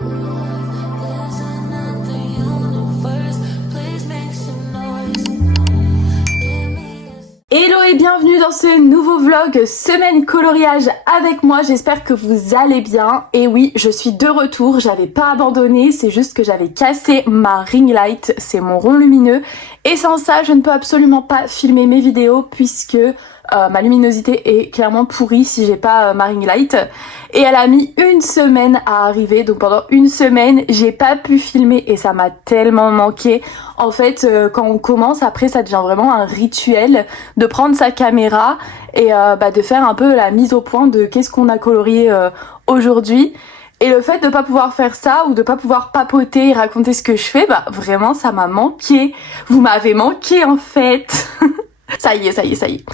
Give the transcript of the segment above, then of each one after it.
Hello et bienvenue dans ce nouveau vlog semaine coloriage avec moi, j'espère que vous allez bien. Et oui, je suis de retour, j'avais pas abandonné, c'est juste que j'avais cassé ma ring light, c'est mon rond lumineux. Et sans ça, je ne peux absolument pas filmer mes vidéos puisque ma luminosité est clairement pourrie si j'ai pas ma ring light. Et elle a mis une semaine à arriver, donc pendant une semaine j'ai pas pu filmer et ça m'a tellement manqué. En fait quand on commence, après ça devient vraiment un rituel de prendre sa caméra et de faire un peu la mise au point de qu'est-ce qu'on a colorié aujourd'hui. Et le fait de pas pouvoir faire ça ou de pas pouvoir papoter et raconter ce que je fais, vraiment ça m'a manqué. Vous m'avez manqué en fait. Ça y est.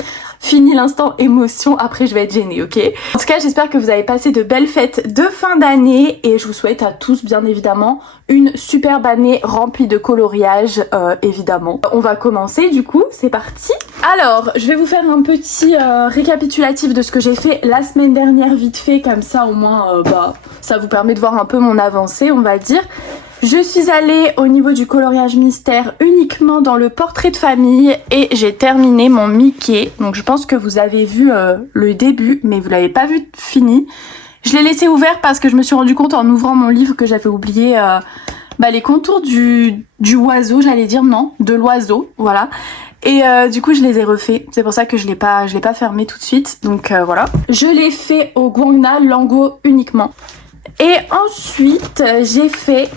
Fini l'instant émotion, après je vais être gênée, ok? En tout cas, j'espère que vous avez passé de belles fêtes de fin d'année et je vous souhaite à tous, bien évidemment, une superbe année remplie de coloriage, évidemment. On va commencer du coup, c'est parti. Alors, je vais vous faire un petit récapitulatif de ce que j'ai fait la semaine dernière, vite fait, comme ça au moins, ça vous permet de voir un peu mon avancée, on va dire. Je suis allée au niveau du coloriage mystère uniquement dans le portrait de famille et j'ai terminé mon Mickey. Donc je pense que vous avez vu le début mais vous l'avez pas vu fini. Je l'ai laissé ouvert parce que je me suis rendu compte en ouvrant mon livre que j'avais oublié les contours du oiseau, j'allais dire, non, de l'oiseau, voilà. Et du coup je les ai refaits, c'est pour ça que je l'ai pas fermé tout de suite, donc voilà. Je l'ai fait au Guangna Lango uniquement. Et ensuite j'ai fait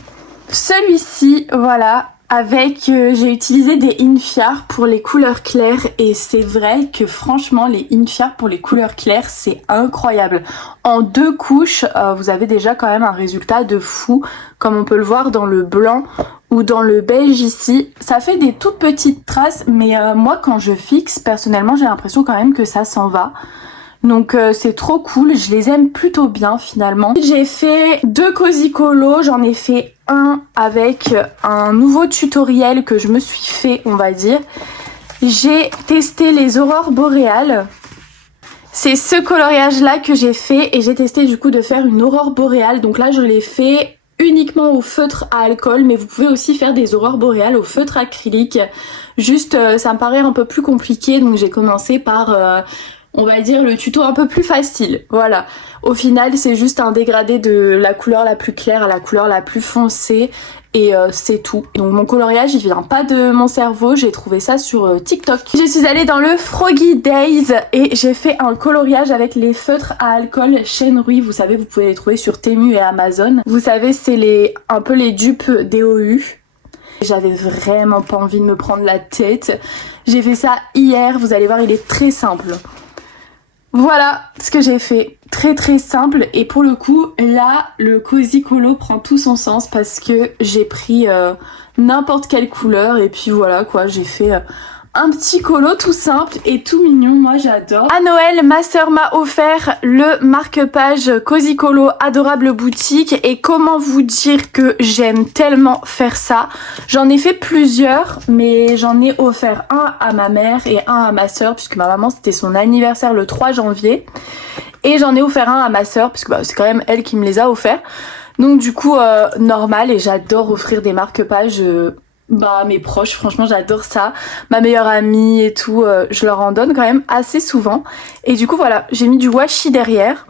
celui-ci, voilà, avec, j'ai utilisé des Infiar pour les couleurs claires et c'est vrai que franchement les Infiar pour les couleurs claires c'est incroyable. En 2 couches, vous avez déjà quand même un résultat de fou, comme on peut le voir dans le blanc ou dans le beige ici. Ça fait des toutes petites traces, mais moi quand je fixe, personnellement j'ai l'impression quand même que ça s'en va. Donc c'est trop cool, je les aime plutôt bien finalement. J'ai fait 2 Cozy Colo, j'en ai fait un avec un nouveau tutoriel que je me suis fait, on va dire. J'ai testé les aurores boréales. C'est ce coloriage là que j'ai fait et j'ai testé du coup de faire une aurore boréale. Donc là je l'ai fait uniquement au feutre à alcool, mais vous pouvez aussi faire des aurores boréales au feutre acrylique. Juste ça me paraît un peu plus compliqué, donc j'ai commencé par... on va dire le tuto un peu plus facile, voilà. Au final c'est juste un dégradé de la couleur la plus claire à la couleur la plus foncée et c'est tout. Donc mon coloriage il vient pas de mon cerveau, j'ai trouvé ça sur TikTok. Je suis allée dans le Froggy Days et j'ai fait un coloriage avec les feutres à alcool Shenrui. Vous savez, vous pouvez les trouver sur Temu et Amazon. Vous savez, c'est un peu les dupes DOU. J'avais vraiment pas envie de me prendre la tête. J'ai fait ça hier, vous allez voir, il est très simple. Voilà ce que j'ai fait, très simple, et pour le coup là le Cozy Colo prend tout son sens parce que j'ai pris n'importe quelle couleur et puis voilà quoi, j'ai fait un petit colo tout simple et tout mignon, moi j'adore. À Noël, ma sœur m'a offert le marque-page Cozy Colo Adorable Boutique et comment vous dire que j'aime tellement faire ça. J'en ai fait plusieurs, mais j'en ai offert un à ma mère et un à ma sœur puisque ma maman c'était son anniversaire le 3 janvier. Et j'en ai offert un à ma sœur puisque c'est quand même elle qui me les a offerts. Donc du coup normal, et j'adore offrir des marque-pages mes proches, franchement j'adore ça. Ma meilleure amie et tout, je leur en donne quand même assez souvent. Et du coup voilà, j'ai mis du washi derrière.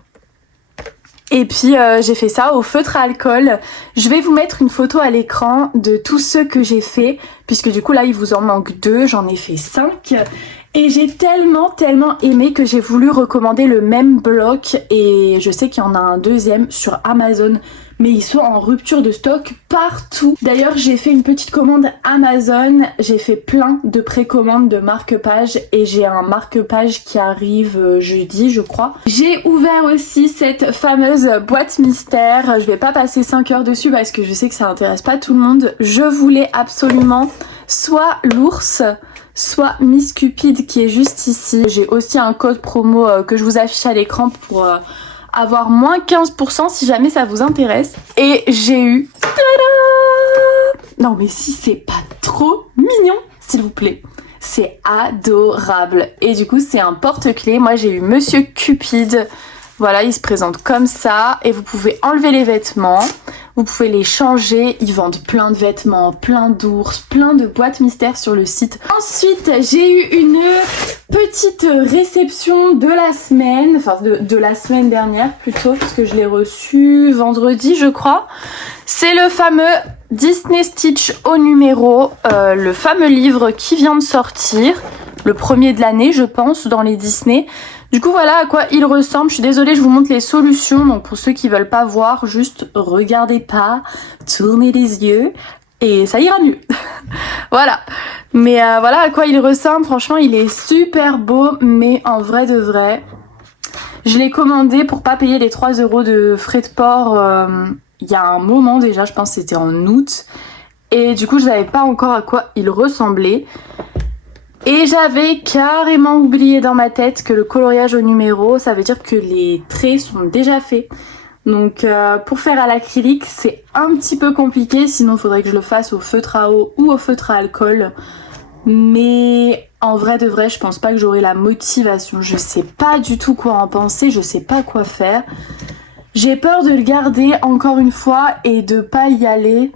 Et puis j'ai fait ça au feutre à alcool. Je vais vous mettre une photo à l'écran de tous ceux que j'ai fait, puisque du coup là il vous en manque 2, j'en ai fait 5. Et j'ai tellement aimé que j'ai voulu recommander le même bloc et je sais qu'il y en a un deuxième sur Amazon, mais ils sont en rupture de stock partout. D'ailleurs j'ai fait une petite commande Amazon, j'ai fait plein de précommandes de marque-page et j'ai un marque-page qui arrive jeudi je crois. J'ai ouvert aussi cette fameuse boîte mystère, je vais pas passer 5 heures dessus parce que je sais que ça intéresse pas tout le monde. Je voulais absolument soit l'ours, soit Miss Cupid qui est juste ici. J'ai aussi un code promo que je vous affiche à l'écran pour avoir moins 15% si jamais ça vous intéresse. Et j'ai eu... Tada! Non mais si c'est pas trop mignon, s'il vous plaît. C'est adorable. Et du coup c'est un porte-clés. Moi j'ai eu Monsieur Cupid. Voilà, il se présente comme ça. Et vous pouvez enlever les vêtements. Vous pouvez les changer, ils vendent plein de vêtements, plein d'ours, plein de boîtes mystères sur le site. Ensuite, j'ai eu une petite réception de la semaine, enfin de la semaine dernière plutôt, parce que je l'ai reçu vendredi je crois. C'est le fameux Disney Stitch au numéro, le fameux livre qui vient de sortir, le premier de l'année je pense dans les Disney. Du coup voilà à quoi il ressemble, je suis désolée je vous montre les solutions, donc pour ceux qui veulent pas voir, juste regardez pas, tournez les yeux et ça ira mieux. Voilà, mais voilà à quoi il ressemble, franchement il est super beau, mais en vrai de vrai, je l'ai commandé pour pas payer les 3 € de frais de port il y a un moment déjà, je pense que c'était en août, et du coup je savais pas encore à quoi il ressemblait. Et j'avais carrément oublié dans ma tête que le coloriage au numéro, ça veut dire que les traits sont déjà faits. Donc pour faire à l'acrylique, c'est un petit peu compliqué, sinon il faudrait que je le fasse au feutre à eau ou au feutre à alcool. Mais en vrai de vrai, je pense pas que j'aurai la motivation. Je sais pas du tout quoi en penser, je sais pas quoi faire. J'ai peur de le garder encore une fois et de pas y aller.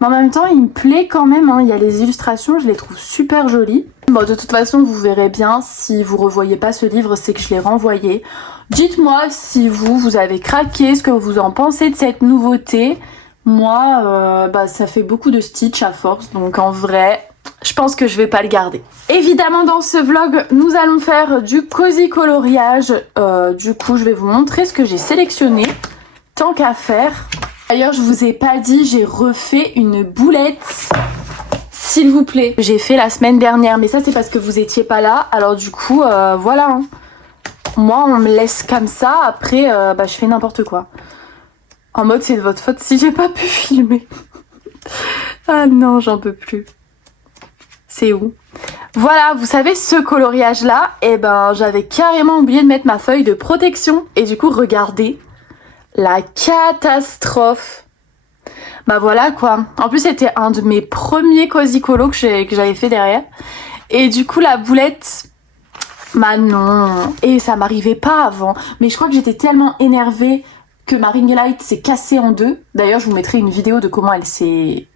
Mais en même temps, il me plaît quand même, hein. Il y a les illustrations, je les trouve super jolies. Bon, de toute façon, vous verrez bien, si vous revoyez pas ce livre, c'est que je l'ai renvoyé. Dites-moi si vous avez craqué, ce que vous en pensez de cette nouveauté. Moi, ça fait beaucoup de Stitch à force, donc en vrai, je pense que je vais pas le garder. Évidemment, dans ce vlog, nous allons faire du cozy coloriage. Du coup, je vais vous montrer ce que j'ai sélectionné, tant qu'à faire. D'ailleurs, je vous ai pas dit, j'ai refait une boulette, s'il vous plaît. J'ai fait la semaine dernière, mais ça c'est parce que vous étiez pas là. Alors du coup, voilà. Hein. Moi, on me laisse comme ça. Après, je fais n'importe quoi. En mode, c'est de votre faute si j'ai pas pu filmer. Ah non, j'en peux plus. C'est où? Voilà, vous savez, ce coloriage-là, j'avais carrément oublié de mettre ma feuille de protection. Et du coup, regardez. La catastrophe. Bah voilà quoi. En plus c'était un de mes premiers cozy colo que j'avais fait derrière. Et du coup la boulette, bah non. Et ça m'arrivait pas avant. Mais je crois que j'étais tellement énervée que ma ring light s'est cassée en deux. D'ailleurs je vous mettrai une vidéo de comment elle s'est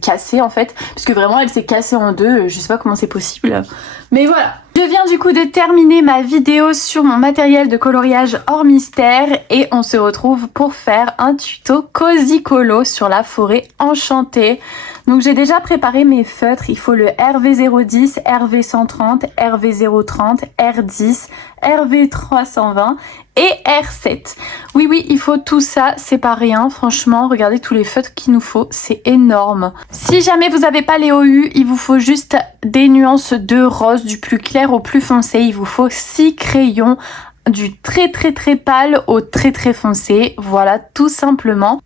cassée en fait. Parce que vraiment elle s'est cassée en deux. Je sais pas comment c'est possible. Mais voilà. Je viens du coup de terminer ma vidéo sur mon matériel de coloriage hors mystère et on se retrouve pour faire un tuto cozy colo sur la forêt enchantée. Donc j'ai déjà préparé mes feutres, il faut le RV010, RV130, RV030, R10, RV320 et R7. Oui, il faut tout ça, c'est pas rien, franchement, regardez tous les feutres qu'il nous faut, c'est énorme. Si jamais vous n'avez pas les OU, il vous faut juste des nuances de rose, du plus clair au plus foncé, il vous faut 6 crayons, du très pâle au très foncé, voilà, tout simplement.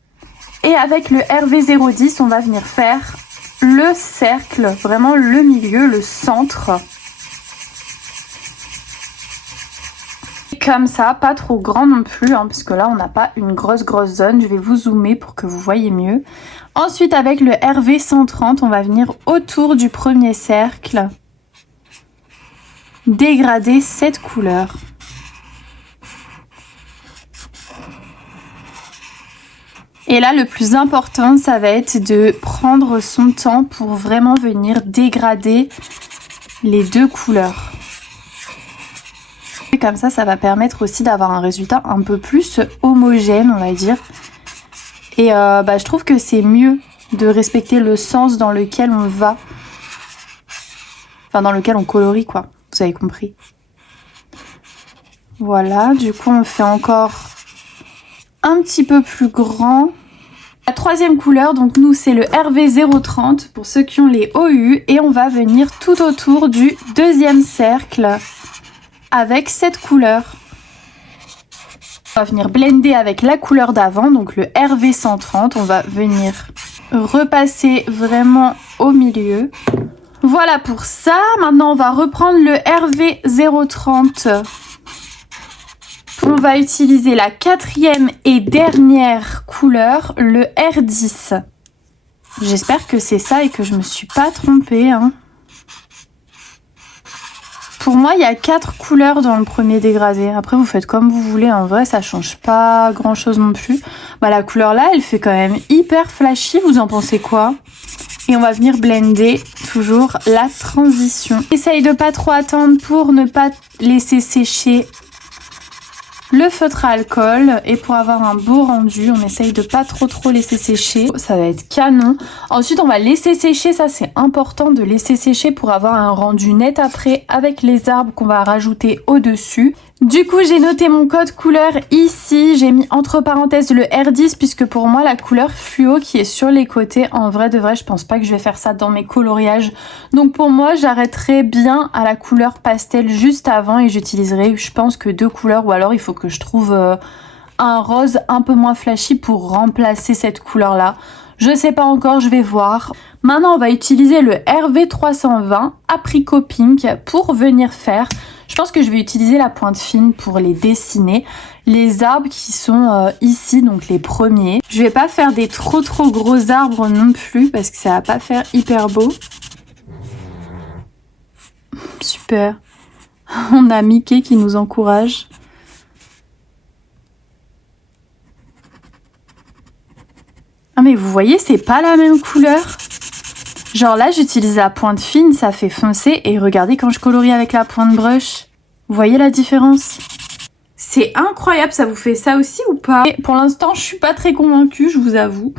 Et avec le RV010, on va venir faire le cercle, vraiment le milieu, le centre. Comme ça, pas trop grand non plus, hein, parce que là on n'a pas une grosse zone. Je vais vous zoomer pour que vous voyez mieux. Ensuite avec le RV130, on va venir autour du premier cercle dégrader cette couleur. Et là, le plus important, ça va être de prendre son temps pour vraiment venir dégrader les deux couleurs. Et comme ça va permettre aussi d'avoir un résultat un peu plus homogène, on va dire. Et je trouve que c'est mieux de respecter le sens dans lequel on va. Enfin, dans lequel on colorie, quoi. Vous avez compris. Voilà, du coup, on fait encore un petit peu plus grand. La troisième couleur, donc nous c'est le RV030 pour ceux qui ont les OU et on va venir tout autour du deuxième cercle avec cette couleur. On va venir blender avec la couleur d'avant, donc le RV130, on va venir repasser vraiment au milieu. Voilà pour ça, maintenant on va reprendre le RV030. On va utiliser la quatrième et dernière couleur, le R10. J'espère que c'est ça et que je me suis pas trompée. Hein. Pour moi, il y a 4 couleurs dans le premier dégradé. Après, vous faites comme vous voulez. En vrai, ça change pas grand-chose non plus. Bah, la couleur là, elle fait quand même hyper flashy. Vous en pensez quoi? Et on va venir blender toujours la transition. Essaye de pas trop attendre pour ne pas laisser sécher le feutre à alcool. Et pour avoir un beau rendu, on essaye de pas trop laisser sécher. Ça va être canon. Ensuite, on va laisser sécher. Ça, c'est important de laisser sécher pour avoir un rendu net après avec les arbres qu'on va rajouter au-dessus. Du coup, j'ai noté mon code couleur ici. J'ai mis entre parenthèses le R10 puisque pour moi, la couleur fluo qui est sur les côtés, en vrai de vrai, je pense pas que je vais faire ça dans mes coloriages. Donc pour moi, j'arrêterai bien à la couleur pastel juste avant et j'utiliserai, je pense que 2 couleurs ou alors il faut que je trouve un rose un peu moins flashy pour remplacer cette couleur-là. Je sais pas encore, je vais voir. Maintenant, on va utiliser le RV320 Apricot Pink pour venir faire... Je pense que je vais utiliser la pointe fine pour les dessiner. Les arbres qui sont ici, donc les premiers. Je vais pas faire des trop gros arbres non plus parce que ça va pas faire hyper beau. Super. On a Mickey qui nous encourage. Ah mais vous voyez, c'est pas la même couleur. Genre là, j'utilise la pointe fine, ça fait foncer. Et regardez quand je colorie avec la pointe brush. Vous voyez la différence? C'est incroyable, ça vous fait ça aussi ou pas? Et pour l'instant, je suis pas très convaincue, je vous avoue.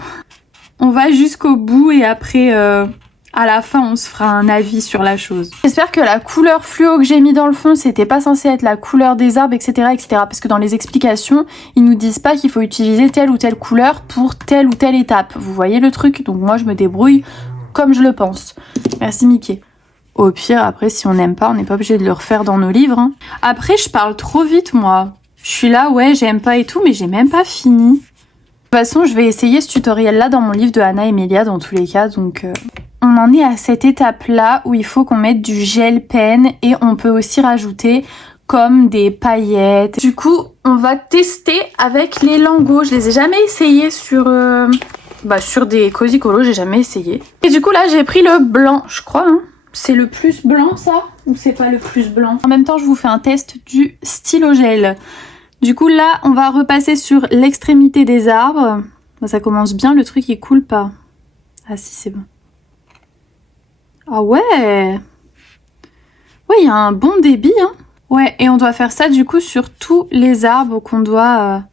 On va jusqu'au bout et après, à la fin, on se fera un avis sur la chose. J'espère que la couleur fluo que j'ai mis dans le fond, c'était pas censé être la couleur des arbres, etc., etc. Parce que dans les explications, ils nous disent pas qu'il faut utiliser telle ou telle couleur pour telle ou telle étape. Vous voyez le truc? Donc moi, je me débrouille comme je le pense. Merci Mickey. Au pire, après, si on n'aime pas, on n'est pas obligé de le refaire dans nos livres. Hein. Après, je parle trop vite, moi. Je suis là, ouais, j'aime pas et tout, mais j'ai même pas fini. De toute façon, je vais essayer ce tutoriel-là dans mon livre de Anna Emilia, dans tous les cas. Donc, on en est à cette étape-là où il faut qu'on mette du gel pen et on peut aussi rajouter comme des paillettes. Du coup, on va tester avec les lingots. Je les ai jamais essayés sur des Cozy Colo, j'ai jamais essayé. Et du coup, là, j'ai pris le blanc, je crois, hein. C'est le plus blanc, ça? Ou c'est pas le plus blanc? En même temps, je vous fais un test du stylo gel. Du coup, là, on va repasser sur l'extrémité des arbres. Bah, ça commence bien, le truc, il coule pas. Ah si, c'est bon. Ah ouais! Ouais, il y a un bon débit, hein. Ouais, et on doit faire ça, du coup, sur tous les arbres qu'on doit...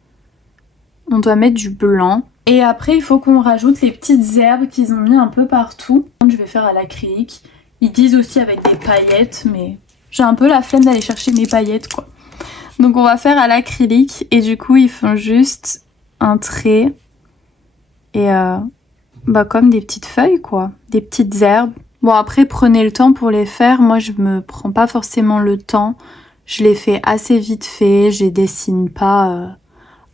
on doit mettre du blanc. Et après, il faut qu'on rajoute les petites herbes qu'ils ont mis un peu partout. Je vais faire à l'acrylique. Ils disent aussi avec des paillettes, mais j'ai un peu la flemme d'aller chercher mes paillettes, quoi. Donc on va faire à l'acrylique et du coup, ils font juste un trait et comme des petites feuilles, quoi. Des petites herbes. Bon, après, prenez le temps pour les faire. Moi, je me prends pas forcément le temps. Je les fais assez vite fait. Je les dessine pas...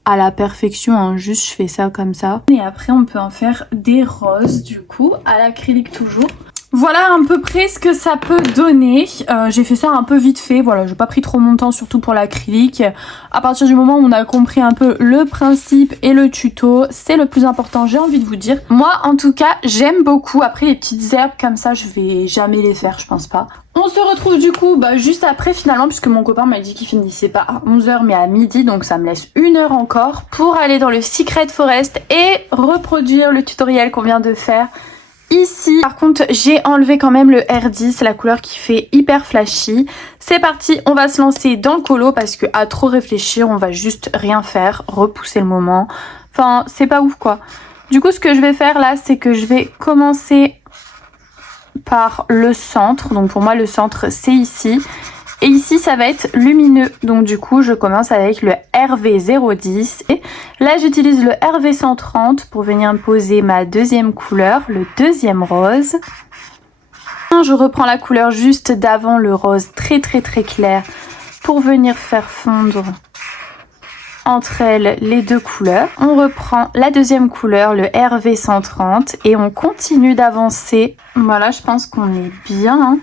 à la perfection, hein, juste je fais ça comme ça. Et après on peut en faire des roses du coup, à l'acrylique toujours. Voilà à peu près ce que ça peut donner. J'ai fait ça un peu vite fait, voilà, j'ai pas pris trop mon temps surtout pour l'acrylique. À partir du moment où on a compris un peu le principe et le tuto, c'est le plus important, j'ai envie de vous dire. Moi en tout cas, j'aime beaucoup. Après les petites herbes comme ça, je vais jamais les faire, je pense pas. On se retrouve du coup juste après finalement, puisque mon copain m'a dit qu'il finissait pas à 11h mais à midi, donc ça me laisse 1 heure encore pour aller dans le Secret Forest et reproduire le tutoriel qu'on vient de faire ici. Par contre, j'ai enlevé quand même le R10, la couleur qui fait hyper flashy. C'est parti, on va se lancer dans le colo parce que à trop réfléchir, on va juste rien faire, repousser le moment. Enfin, c'est pas ouf quoi. Du coup, ce que je vais faire là, c'est que je vais commencer par le centre. Donc pour moi le centre c'est ici et ici ça va être lumineux, donc du coup je commence avec le RV010 et là j'utilise le RV130 pour venir poser ma deuxième couleur, le deuxième rose. Je reprends la couleur juste d'avant, le rose très clair, pour venir faire fondre entre elles les deux couleurs. On reprend la deuxième couleur, le RV130, et on continue d'avancer. Voilà, je pense qu'on est bien. Hein.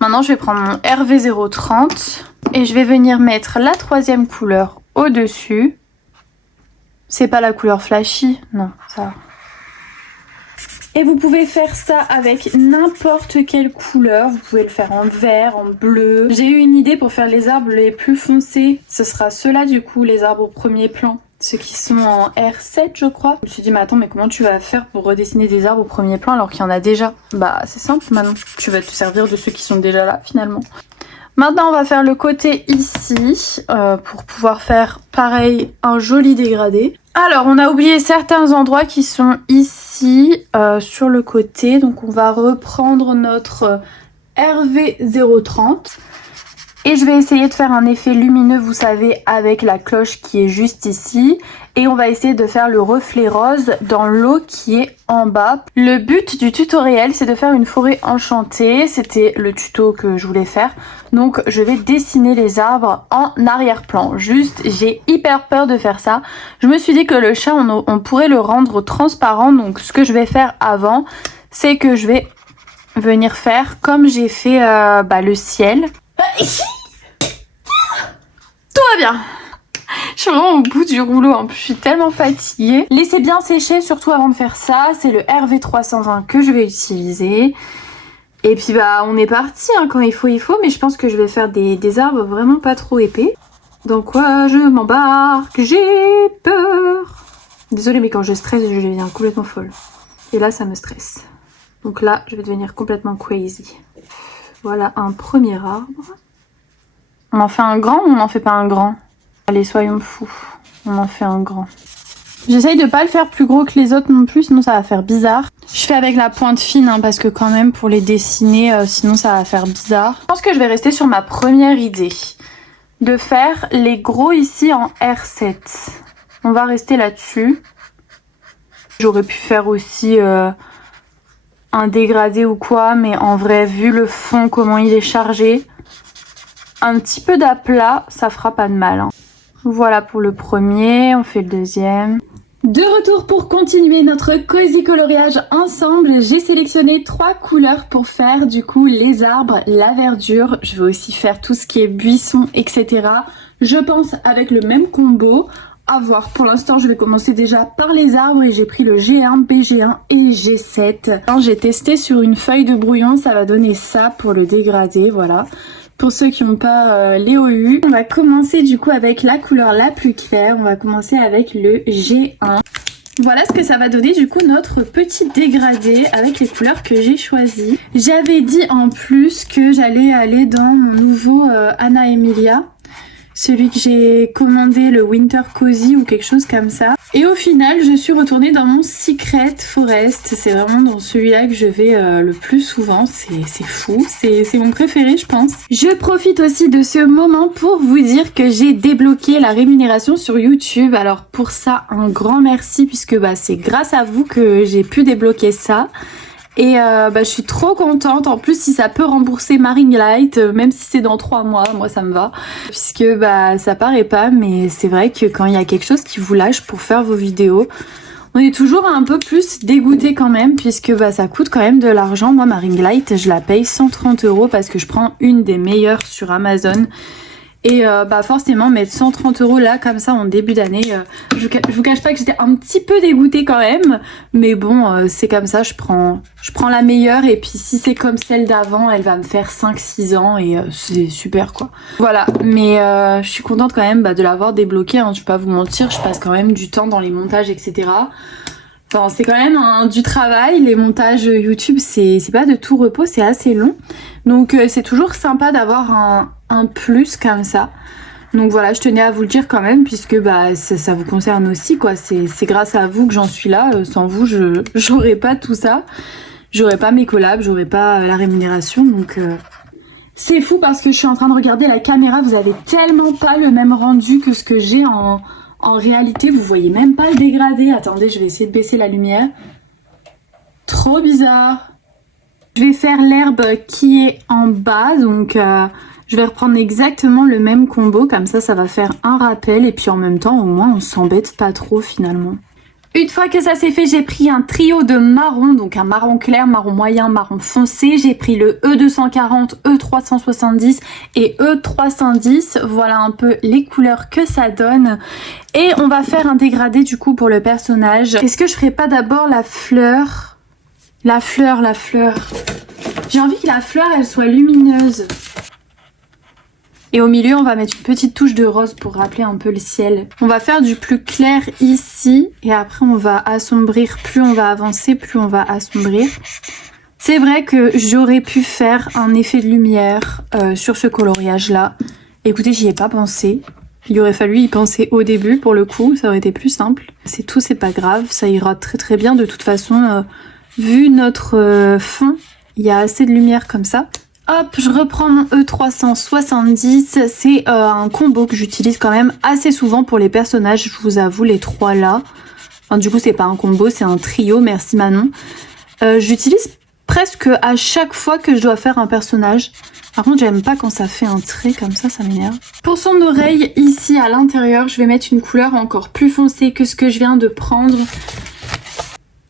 Maintenant, je vais prendre mon RV030 et je vais venir mettre la troisième couleur au-dessus. C'est pas la couleur flashy, non, ça. Et vous pouvez faire ça avec n'importe quelle couleur. Vous pouvez le faire en vert, en bleu. J'ai eu une idée pour faire les arbres les plus foncés. Ce sera ceux-là du coup, les arbres au premier plan. Ceux qui sont en R7 je crois. Je me suis dit mais attends, mais comment tu vas faire pour redessiner des arbres au premier plan alors qu'il y en a déjà? Bah c'est simple Manon, tu vas te servir de ceux qui sont déjà là finalement. Maintenant on va faire le côté ici pour pouvoir faire pareil un joli dégradé. Alors on a oublié certains endroits qui sont ici sur le côté. Donc on va reprendre notre RV030. Et je vais essayer de faire un effet lumineux, vous savez, avec la cloche qui est juste ici. Et on va essayer de faire le reflet rose dans l'eau qui est en bas. Le but du tutoriel, c'est de faire une forêt enchantée. C'était le tuto que je voulais faire. Donc je vais dessiner les arbres en arrière-plan. Juste, j'ai hyper peur de faire ça. Je me suis dit que le chat, on pourrait le rendre transparent. Donc ce que je vais faire avant, c'est que je vais venir faire comme j'ai fait le ciel. Tout va bien. Je suis vraiment au bout du rouleau, en plus je suis tellement fatiguée. Laissez bien sécher, surtout avant de faire ça. C'est le RV320 que je vais utiliser. Et puis on est parti, hein, quand il faut, mais je pense que je vais faire des arbres vraiment pas trop épais. Dans quoi je m'embarque, j'ai peur. Désolée, mais quand je stresse, je deviens complètement folle. Et là, ça me stresse. Donc là, je vais devenir complètement crazy. Voilà un premier arbre. On en fait un grand ou on n'en fait pas un grand? Allez, soyons fous. On en fait un grand. J'essaye de pas le faire plus gros que les autres non plus, sinon ça va faire bizarre. Je fais avec la pointe fine, hein, parce que quand même, pour les dessiner, sinon ça va faire bizarre. Je pense que je vais rester sur ma première idée. De faire les gros ici en R7. On va rester là-dessus. J'aurais pu faire aussi un dégradé ou quoi, mais en vrai, vu le fond, comment il est chargé, un petit peu d'aplat, ça fera pas de mal, hein. Voilà pour le premier, on fait le deuxième. De retour pour continuer notre cosy coloriage ensemble, j'ai sélectionné 3 couleurs pour faire du coup les arbres, la verdure. Je vais aussi faire tout ce qui est buisson, etc. Je pense avec le même combo. À voir, pour l'instant je vais commencer déjà par les arbres et j'ai pris le G1, BG1 et G7. J'ai testé sur une feuille de brouillon, ça va donner ça pour le dégradé, voilà. Pour ceux qui n'ont pas les OU, on va commencer du coup avec la couleur la plus claire, on va commencer avec le G1. Voilà ce que ça va donner du coup notre petit dégradé avec les couleurs que j'ai choisies. J'avais dit en plus que j'allais aller dans mon nouveau Anna Emilia. Celui que j'ai commandé, le Winter Cozy ou quelque chose comme ça. Et au final, je suis retournée dans mon Secret Forest. C'est vraiment dans celui-là que je vais le plus souvent. C'est fou, c'est mon préféré je pense. Je profite aussi de ce moment pour vous dire que j'ai débloqué la rémunération sur YouTube. Alors pour ça, un grand merci puisque c'est grâce à vous que j'ai pu débloquer ça. Et je suis trop contente. En plus, si ça peut rembourser ma ring light, même si c'est dans 3 mois, moi ça me va. Puisque ça paraît pas, mais c'est vrai que quand il y a quelque chose qui vous lâche pour faire vos vidéos, on est toujours un peu plus dégoûté quand même, puisque ça coûte quand même de l'argent. Moi, ma ring light, je la paye 130 € parce que je prends une des meilleures sur Amazon. Et forcément mettre 130 € là comme ça en début d'année, je vous cache pas que j'étais un petit peu dégoûtée quand même, mais bon c'est comme ça, je prends la meilleure et puis si c'est comme celle d'avant elle va me faire 5-6 ans et c'est super quoi. Voilà, mais je suis contente quand même de l'avoir débloquée, hein, je vais pas vous mentir, je passe quand même du temps dans les montages etc. Enfin, c'est quand même du travail, les montages YouTube c'est pas de tout repos, c'est assez long. Donc c'est toujours sympa d'avoir un plus comme ça. Donc voilà, je tenais à vous le dire quand même puisque ça vous concerne aussi quoi. C'est grâce à vous que j'en suis là, sans vous j'aurais pas tout ça. J'aurais pas mes collabs, j'aurais pas la rémunération donc... C'est fou parce que je suis en train de regarder la caméra, vous avez tellement pas le même rendu que ce que j'ai en réalité, vous voyez même pas le dégradé. Attendez, je vais essayer de baisser la lumière. Trop bizarre. Je vais faire l'herbe qui est en bas, donc je vais reprendre exactement le même combo. Comme ça va faire un rappel et puis en même temps, au moins, on s'embête pas trop finalement. Une fois que ça c'est fait, j'ai pris un trio de marron, donc un marron clair, marron moyen, marron foncé. J'ai pris le E240, E370 et E310. Voilà un peu les couleurs que ça donne. Et on va faire un dégradé du coup pour le personnage. Est-ce que je ferais pas d'abord la fleur La fleur. J'ai envie que la fleur, elle soit lumineuse. Et au milieu, on va mettre une petite touche de rose pour rappeler un peu le ciel. On va faire du plus clair ici et après on va assombrir. Plus on va avancer, plus on va assombrir. C'est vrai que j'aurais pu faire un effet de lumière sur ce coloriage-là. Écoutez, j'y ai pas pensé. Il aurait fallu y penser au début pour le coup, ça aurait été plus simple. C'est tout, c'est pas grave, ça ira très très bien. De toute façon, vu notre fond, il y a assez de lumière comme ça. Hop, je reprends mon E370, c'est un combo que j'utilise quand même assez souvent pour les personnages, je vous avoue, les trois là. Enfin, du coup, c'est pas un combo, c'est un trio, merci Manon. J'utilise presque à chaque fois que je dois faire un personnage. Par contre, j'aime pas quand ça fait un trait comme ça m'énerve. Pour son oreille, ici à l'intérieur, je vais mettre une couleur encore plus foncée que ce que je viens de prendre.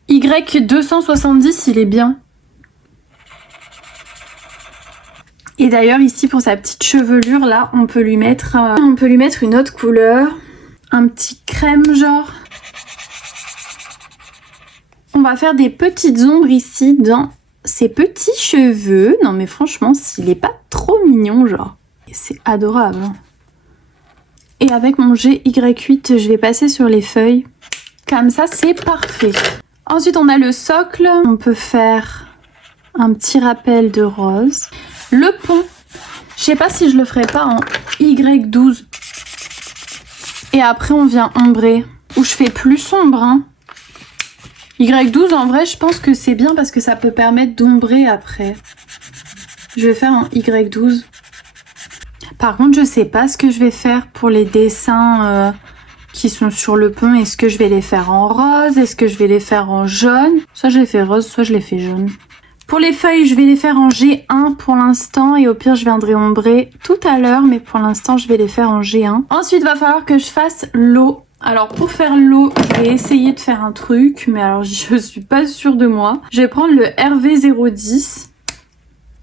Y270, il est bien. Et d'ailleurs ici pour sa petite chevelure là, on peut lui mettre une autre couleur, un petit crème genre. On va faire des petites ombres ici dans ses petits cheveux. Non mais franchement, s'il est pas trop mignon genre, c'est adorable. Et avec mon GY8, je vais passer sur les feuilles. Comme ça, c'est parfait. Ensuite, on a le socle. On peut faire un petit rappel de rose. Le pont, je sais pas si je le ferai pas en Y12. Et après on vient ombrer. Ou je fais plus sombre. Hein. Y12 en vrai je pense que c'est bien parce que ça peut permettre d'ombrer après. Je vais faire en Y12. Par contre je sais pas ce que je vais faire pour les dessins qui sont sur le pont. Est-ce que je vais les faire en rose? Est-ce que je vais les faire en jaune? Soit je les fais rose, soit je les fais jaune. Pour les feuilles, je vais les faire en G1 pour l'instant et au pire, je viendrai ombrer tout à l'heure, mais pour l'instant, je vais les faire en G1. Ensuite, il va falloir que je fasse l'eau. Alors, pour faire l'eau, je vais essayer de faire un truc, mais alors, je suis pas sûre de moi. Je vais prendre le RV010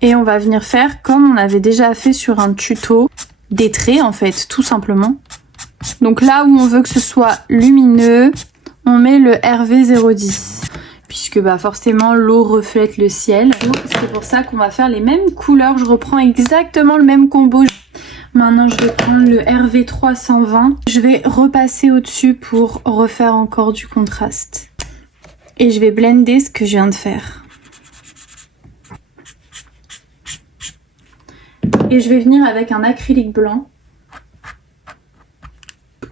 et on va venir faire comme on avait déjà fait sur un tuto, des traits en fait, tout simplement. Donc là où on veut que ce soit lumineux, on met le RV010. Puisque bah forcément l'eau reflète le ciel. C'est pour ça qu'on va faire les mêmes couleurs. Je reprends exactement le même combo. Maintenant je vais prendre le RV320. Je vais repasser au-dessus pour refaire encore du contraste. Et je vais blender ce que je viens de faire. Et je vais venir avec un acrylique blanc.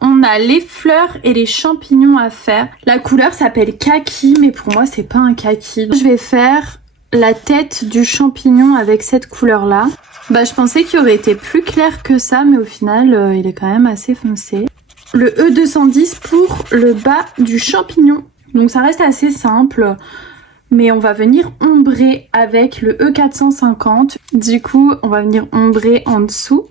On a les fleurs et les champignons à faire. La couleur s'appelle kaki, mais pour moi, c'est pas un kaki. Je vais faire la tête du champignon avec cette couleur-là. Bah, je pensais qu'il aurait été plus clair que ça, mais au final, il est quand même assez foncé. Le E210 pour le bas du champignon. Donc ça reste assez simple, mais on va venir ombrer avec le E450. Du coup, on va venir ombrer en dessous.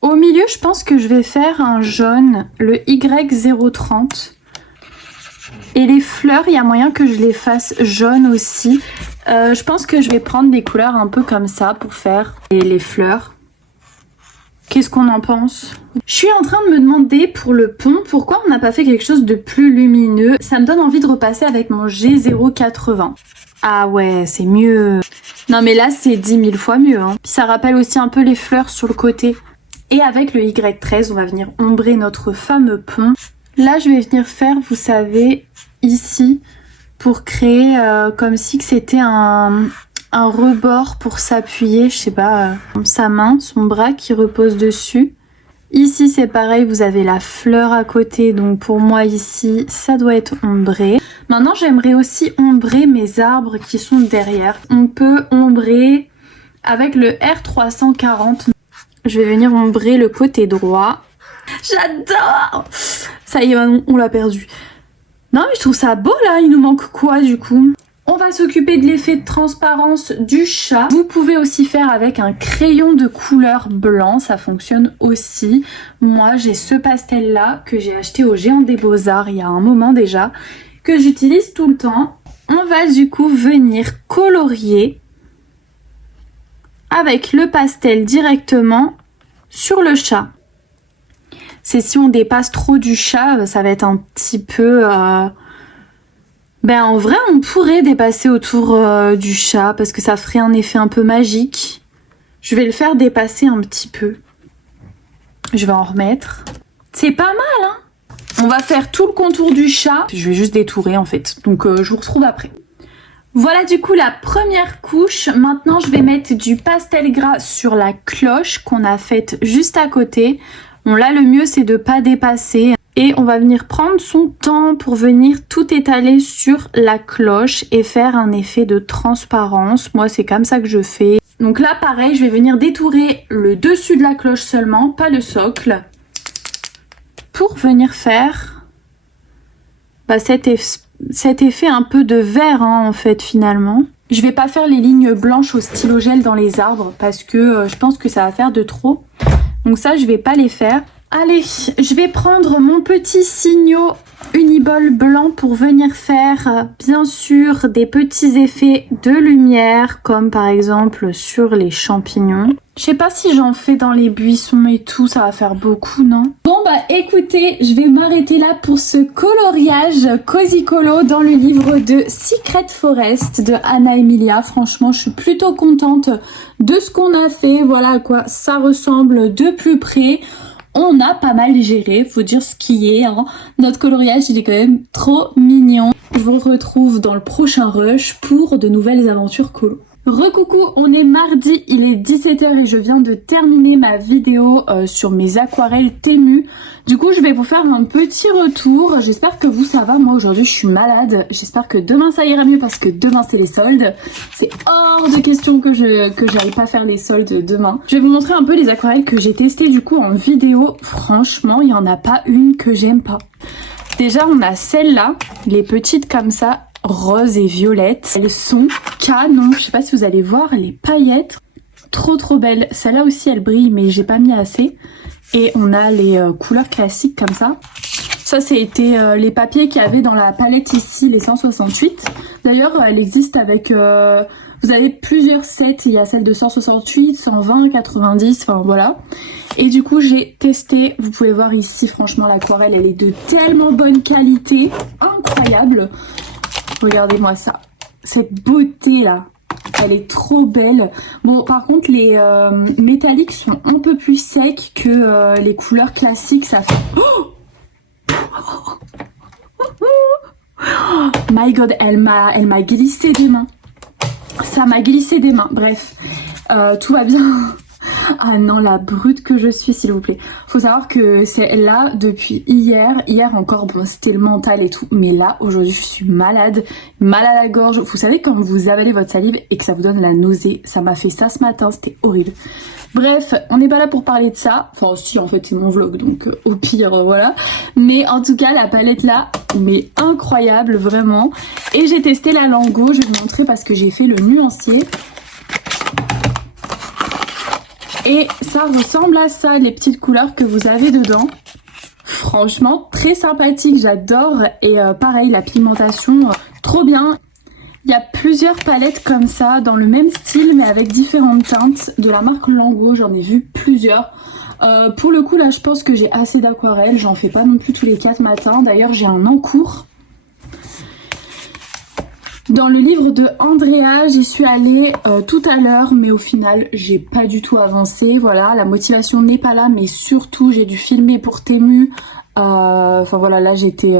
Au milieu, je pense que je vais faire un jaune, le Y030. Et les fleurs, il y a moyen que je les fasse jaunes aussi. Je pense que je vais prendre des couleurs un peu comme ça pour faire les fleurs. Qu'est-ce qu'on en pense? Je suis en train de me demander pour le pont, pourquoi on n'a pas fait quelque chose de plus lumineux. Ça me donne envie de repasser avec mon G080. Ah ouais, c'est mieux. Non mais là, c'est 10 000 fois mieux. Hein. Puis ça rappelle aussi un peu les fleurs sur le côté. Et avec le Y13, on va venir ombrer notre fameux pont. Là, je vais venir faire, vous savez, ici, pour créer comme si que c'était un rebord pour s'appuyer, je sais pas, sa main, son bras qui repose dessus. Ici, c'est pareil, vous avez la fleur à côté, donc pour moi ici, ça doit être ombré. Maintenant, j'aimerais aussi ombrer mes arbres qui sont derrière. On peut ombrer avec le R340. Je vais venir ombrer le côté droit. J'adore! Ça y est, on l'a perdu. Non, mais je trouve ça beau là, il nous manque quoi du coup? On va s'occuper de l'effet de transparence du chat. Vous pouvez aussi faire avec un crayon de couleur blanc, ça fonctionne aussi. Moi, j'ai ce pastel là que j'ai acheté au Géant des Beaux-Arts il y a un moment déjà, que j'utilise tout le temps. On va du coup venir colorier avec le pastel directement sur le chat. C'est si on dépasse trop du chat, ça va être un petit peu Ben en vrai on pourrait dépasser autour du chat parce que ça ferait un effet un peu magique. Je vais le faire dépasser un petit peu. Je vais en remettre. C'est pas mal hein. On va faire tout le contour du chat. Je vais juste détourer en fait. Donc je vous retrouve après. Voilà du coup la première couche. Maintenant je vais mettre du pastel gras sur la cloche qu'on a faite juste à côté. Bon là le mieux c'est de pas dépasser. Et on va venir prendre son temps pour venir tout étaler sur la cloche et faire un effet de transparence. Moi, c'est comme ça que je fais. Donc là, pareil, je vais venir détourer le dessus de la cloche seulement, pas le socle. Pour venir faire cet effet un peu de vert, hein, en fait, finalement. Je vais pas faire les lignes blanches au stylo gel dans les arbres parce que je pense que ça va faire de trop. Donc ça, je vais pas les faire. Allez, je vais prendre mon petit signaux Uniball blanc pour venir faire bien sûr des petits effets de lumière comme par exemple sur les champignons. Je sais pas si j'en fais dans les buissons et tout, ça va faire beaucoup, non? Bon bah écoutez, je vais m'arrêter là pour ce coloriage Cozy Colo dans le livre de Secret Forest de Anna Emilia. Franchement, je suis plutôt contente de ce qu'on a fait. Voilà à quoi ça ressemble de plus près. On a pas mal géré, faut dire ce qui est, hein. Notre coloriage il est quand même trop mignon. Je vous retrouve dans le prochain rush pour de nouvelles aventures colo. Recoucou, on est mardi, il est 17h et je viens de terminer ma vidéo sur mes aquarelles Temu. Du coup, je vais vous faire un petit retour. J'espère que vous, ça va. Moi, aujourd'hui, je suis malade. J'espère que demain, ça ira mieux parce que demain, c'est les soldes. C'est hors de question que j'aille pas faire les soldes demain. Je vais vous montrer un peu les aquarelles que j'ai testées du coup en vidéo. Franchement, il n'y en a pas une que j'aime pas. Déjà, on a celle-là, les petites comme ça, rose et violette. Elles sont canon. Je sais pas si vous allez voir les paillettes. Trop belles. Celle-là aussi elle brille mais j'ai pas mis assez. Et on a les couleurs classiques comme ça. Ça c'était les papiers qu'il y avait dans la palette ici, les 168. D'ailleurs elle existe avec... vous avez plusieurs sets. Il y a celle de 168, 120, 90, enfin voilà. Et du coup j'ai testé. Vous pouvez voir ici franchement l'aquarelle elle est de tellement bonne qualité. Incroyable. Regardez-moi ça, cette beauté là, elle est trop belle. Bon par contre les métalliques sont un peu plus secs que les couleurs classiques, ça fait... Oh my god, elle m'a glissé des mains. Ça m'a glissé des mains, bref, tout va bien. Ah non, la brute que je suis, s'il vous plaît. Faut savoir que c'est là depuis hier. Hier encore, bon, c'était le mental et tout. Mais là, aujourd'hui, je suis malade. Mal à la gorge. Vous savez, quand vous avalez votre salive et que ça vous donne la nausée. Ça m'a fait ça ce matin, c'était horrible. Bref, on n'est pas là pour parler de ça. Enfin, si, en fait, c'est mon vlog, donc au pire, voilà. Mais en tout cas, la palette là, mais incroyable, vraiment. Et j'ai testé la Lango. Je vais vous montrer parce que j'ai fait le nuancier. Et ça ressemble à ça, les petites couleurs que vous avez dedans. Franchement, très sympathique, j'adore. Et pareil, la pigmentation, trop bien. Il y a plusieurs palettes comme ça, dans le même style, mais avec différentes teintes. De la marque Lango, j'en ai vu plusieurs. Pour le coup, là, je pense que j'ai assez d'aquarelle. J'en fais pas non plus tous les 4 matins. D'ailleurs, j'ai un en cours. Dans le livre de Andrea, j'y suis allée tout à l'heure, mais au final, j'ai pas du tout avancé. Voilà, la motivation n'est pas là, mais surtout, j'ai dû filmer pour Temu. Enfin voilà, là, j'étais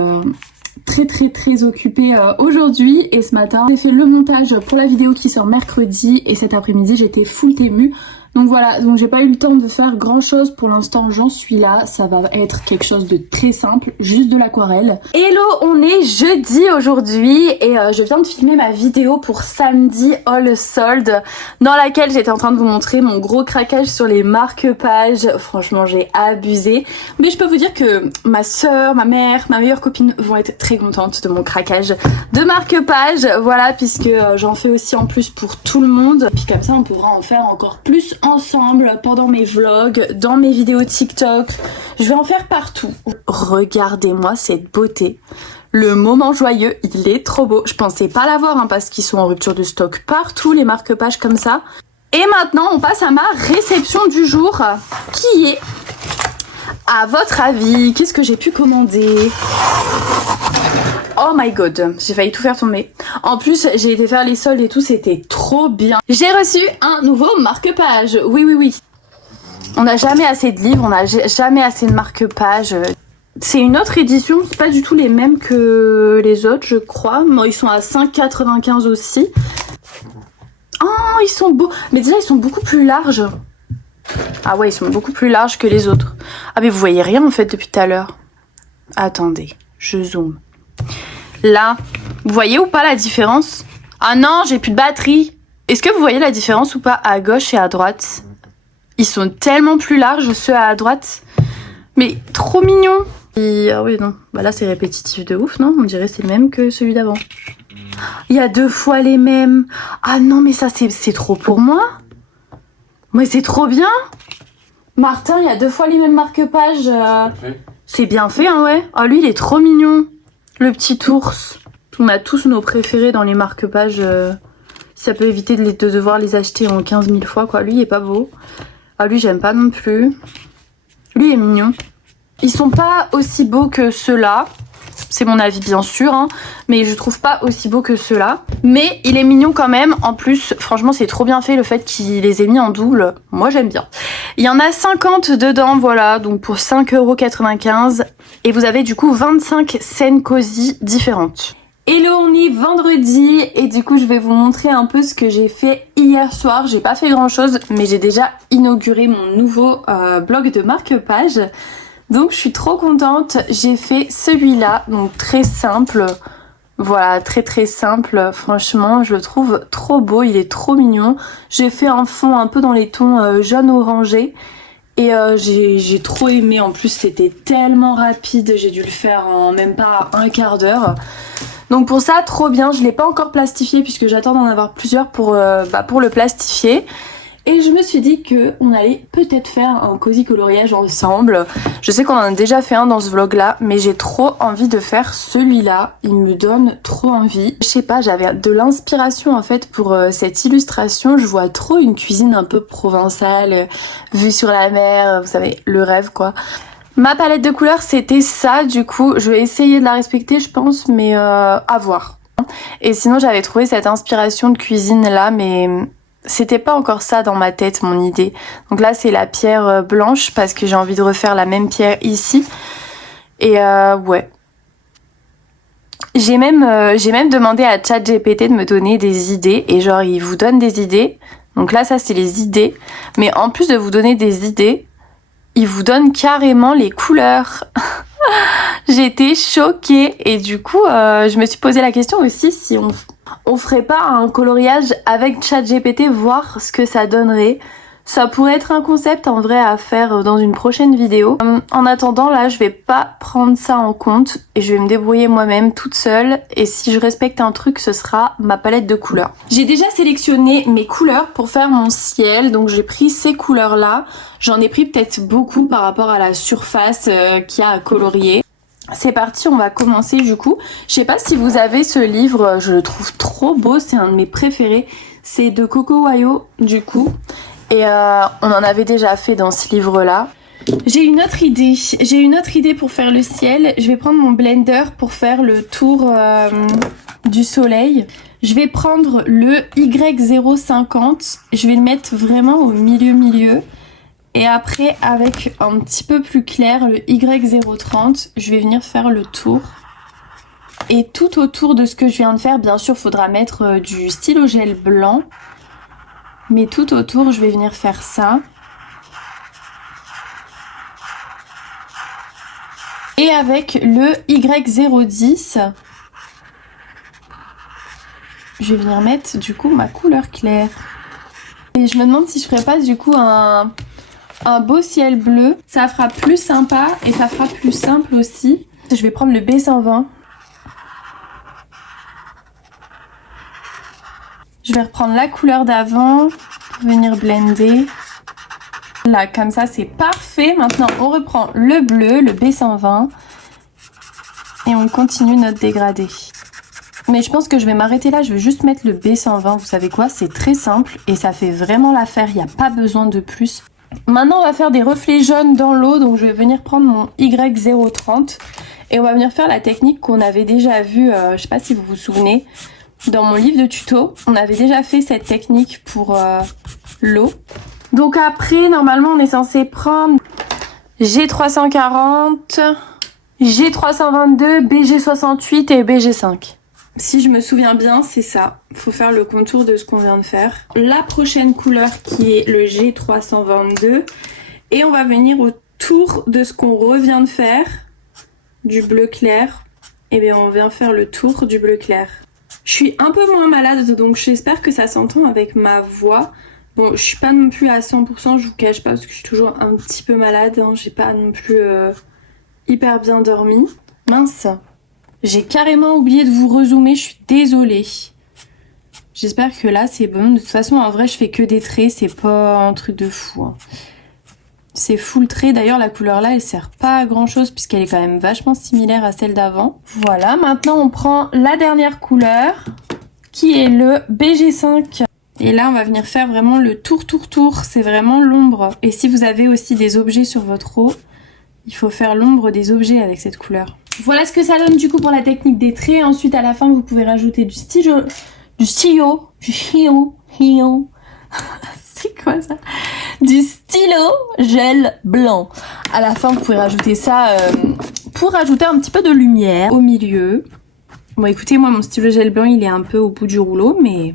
très occupée aujourd'hui. Et ce matin, j'ai fait le montage pour la vidéo qui sort mercredi. Et cet après-midi, j'étais full Temu. Donc voilà, donc j'ai pas eu le temps de faire grand chose pour l'instant, j'en suis là, ça va être quelque chose de très simple, juste de l'aquarelle. Hello, on est jeudi aujourd'hui et je viens de filmer ma vidéo pour samedi All Sold dans laquelle j'étais en train de vous montrer mon gros craquage sur les marque-pages. Franchement j'ai abusé, mais je peux vous dire que ma soeur, ma mère, ma meilleure copine vont être très contentes de mon craquage de marque-pages, voilà, puisque j'en fais aussi en plus pour tout le monde, puis comme ça on pourra en faire encore plus ensemble pendant mes vlogs, dans mes vidéos TikTok, je vais en faire partout. Regardez-moi cette beauté. Le moment joyeux, il est trop beau. Je pensais pas l'avoir hein, parce qu'ils sont en rupture de stock partout, les marque-pages comme ça. Et maintenant, on passe à ma réception du jour, qui est, à votre avis, qu'est-ce que j'ai pu commander? Oh my god, j'ai failli tout faire tomber. En plus, j'ai été faire les soldes et tout, c'était trop bien. J'ai reçu un nouveau marque-page. Oui, oui, oui. On n'a jamais assez de livres, on n'a jamais assez de marque-pages. C'est une autre édition, c'est pas du tout les mêmes que les autres, je crois. Bon, ils sont à 5,95 aussi. Oh, ils sont beaux. Mais déjà, ils sont beaucoup plus larges. Ah ouais, ils sont beaucoup plus larges que les autres. Ah mais vous voyez rien en fait depuis tout à l'heure. Attendez, je zoome. Là, vous voyez ou pas la différence? Ah non, j'ai plus de batterie. Est-ce que vous voyez la différence ou pas à gauche et à droite? Ils sont tellement plus larges, ceux à droite. Mais trop mignons. Ah oui, non. Bah là, c'est répétitif de ouf, non? On dirait c'est le même que celui d'avant. Il y a 2 fois les mêmes. Ah non, mais ça, c'est trop pour moi. Mais c'est trop bien. Martin, il y a 2 fois les mêmes marque-pages. C'est bien fait, hein, ouais. Oh, lui, il est trop mignon. Le petit ours. On a tous nos préférés dans les marque-pages. Ça peut éviter de devoir les acheter en 15 000 fois, quoi. Lui, il est pas beau. Ah, lui, j'aime pas non plus. Lui, il est mignon. Ils sont pas aussi beaux que ceux-là. C'est mon avis, bien sûr. Hein. Mais je trouve pas aussi beaux que ceux-là. Mais il est mignon quand même. En plus, franchement, c'est trop bien fait le fait qu'il les ait mis en double. Moi, j'aime bien. Il y en a 50 dedans, voilà. Donc pour 5,95 €. Et vous avez du coup 25 scènes cosy différentes. Hello, on est vendredi et du coup je vais vous montrer un peu ce que j'ai fait hier soir. J'ai pas fait grand chose mais j'ai déjà inauguré mon nouveau blog de marque-page. Donc je suis trop contente. J'ai fait celui-là, donc très simple. Voilà, très simple. Franchement, je le trouve trop beau, il est trop mignon. J'ai fait un fond un peu dans les tons jaune orangé. Et j'ai trop aimé, en plus c'était tellement rapide, j'ai dû le faire en même pas un quart d'heure. Donc pour ça, trop bien, je l'ai pas encore plastifié puisque j'attends d'en avoir plusieurs pour le plastifier. Et je me suis dit que on allait peut-être faire un cosy coloriage ensemble. Je sais qu'on en a déjà fait un dans ce vlog là, mais j'ai trop envie de faire celui-là. Il me donne trop envie. Je sais pas, j'avais de l'inspiration en fait pour cette illustration. Je vois trop une cuisine un peu provençale, vue sur la mer, vous savez, le rêve quoi. Ma palette de couleurs c'était ça, du coup je vais essayer de la respecter je pense, mais à voir. Et sinon j'avais trouvé cette inspiration de cuisine là, mais c'était pas encore ça dans ma tête, mon idée. Donc là, c'est la pierre blanche parce que j'ai envie de refaire la même pierre ici. Et ouais. J'ai même demandé à ChatGPT de me donner des idées. Et genre, il vous donne des idées. Donc là, ça, c'est les idées. Mais en plus de vous donner des idées, il vous donne carrément les couleurs. J'étais choquée. Et du coup, je me suis posé la question aussi si on ferait pas un coloriage avec ChatGPT, voir ce que ça donnerait. Ça pourrait être un concept en vrai à faire dans une prochaine vidéo. En attendant, là, je vais pas prendre ça en compte et je vais me débrouiller moi-même toute seule. Et si je respecte un truc, ce sera ma palette de couleurs. J'ai déjà sélectionné mes couleurs pour faire mon ciel. Donc j'ai pris ces couleurs-là. J'en ai pris peut-être beaucoup par rapport à la surface qu'il y a à colorier. C'est parti, on va commencer du coup. Je sais pas si vous avez ce livre, je le trouve trop beau, c'est un de mes préférés. C'est de Coco Wayau du coup. Et on en avait déjà fait dans ce livre-là. J'ai une autre idée pour faire le ciel. Je vais prendre mon blender pour faire le tour du soleil. Je vais prendre le Y050. Je vais le mettre vraiment au milieu. Et après, avec un petit peu plus clair, le Y030, je vais venir faire le tour. Et tout autour de ce que je viens de faire, bien sûr, il faudra mettre du stylo gel blanc. Mais tout autour, je vais venir faire ça. Et avec le Y010, je vais venir mettre du coup ma couleur claire. Et je me demande si je ferais pas du coup un beau ciel bleu. Ça fera plus sympa et ça fera plus simple aussi. Je vais prendre le B120. Je vais reprendre la couleur d'avant pour venir blender. Là, comme ça, c'est parfait. Maintenant, on reprend le bleu, le B120. Et on continue notre dégradé. Mais je pense que je vais m'arrêter là. Je vais juste mettre le B120. Vous savez quoi? C'est très simple et ça fait vraiment l'affaire. Il n'y a pas besoin de plus. Maintenant, on va faire des reflets jaunes dans l'eau. Donc, je vais venir prendre mon Y030. Et on va venir faire la technique qu'on avait déjà vue, je sais pas si vous vous souvenez, dans mon livre de tuto. On avait déjà fait cette technique pour l'eau. Donc après, normalement, on est censé prendre G340, G322, BG68 et BG5. Si je me souviens bien, c'est ça. Faut faire le contour de ce qu'on vient de faire. La prochaine couleur qui est le G322. Et on va venir autour de ce qu'on revient de faire, du bleu clair. Et bien on vient faire le tour du bleu clair. Je suis un peu moins malade, donc j'espère que ça s'entend avec ma voix. Bon, je suis pas non plus à 100%, je vous cache pas, parce que je suis toujours un petit peu malade. Hein. J'ai pas non plus hyper bien dormi. Mince. J'ai carrément oublié de vous rezoomer, je suis désolée. J'espère que là c'est bon. De toute façon, en vrai, je fais que des traits, c'est pas un truc de fou. Hein. C'est full trait. D'ailleurs, la couleur là, elle sert pas à grand chose puisqu'elle est quand même vachement similaire à celle d'avant. Voilà, maintenant on prend la dernière couleur qui est le BG5. Et là, on va venir faire vraiment le tour. C'est vraiment l'ombre. Et si vous avez aussi des objets sur votre eau, il faut faire l'ombre des objets avec cette couleur. Voilà ce que ça donne du coup pour la technique des traits. Ensuite, à la fin, vous pouvez rajouter du stylo. C'est quoi ça? Du stylo gel blanc. À la fin, vous pouvez rajouter ça pour rajouter un petit peu de lumière au milieu. Bon, écoutez, moi, mon stylo gel blanc, il est un peu au bout du rouleau, mais...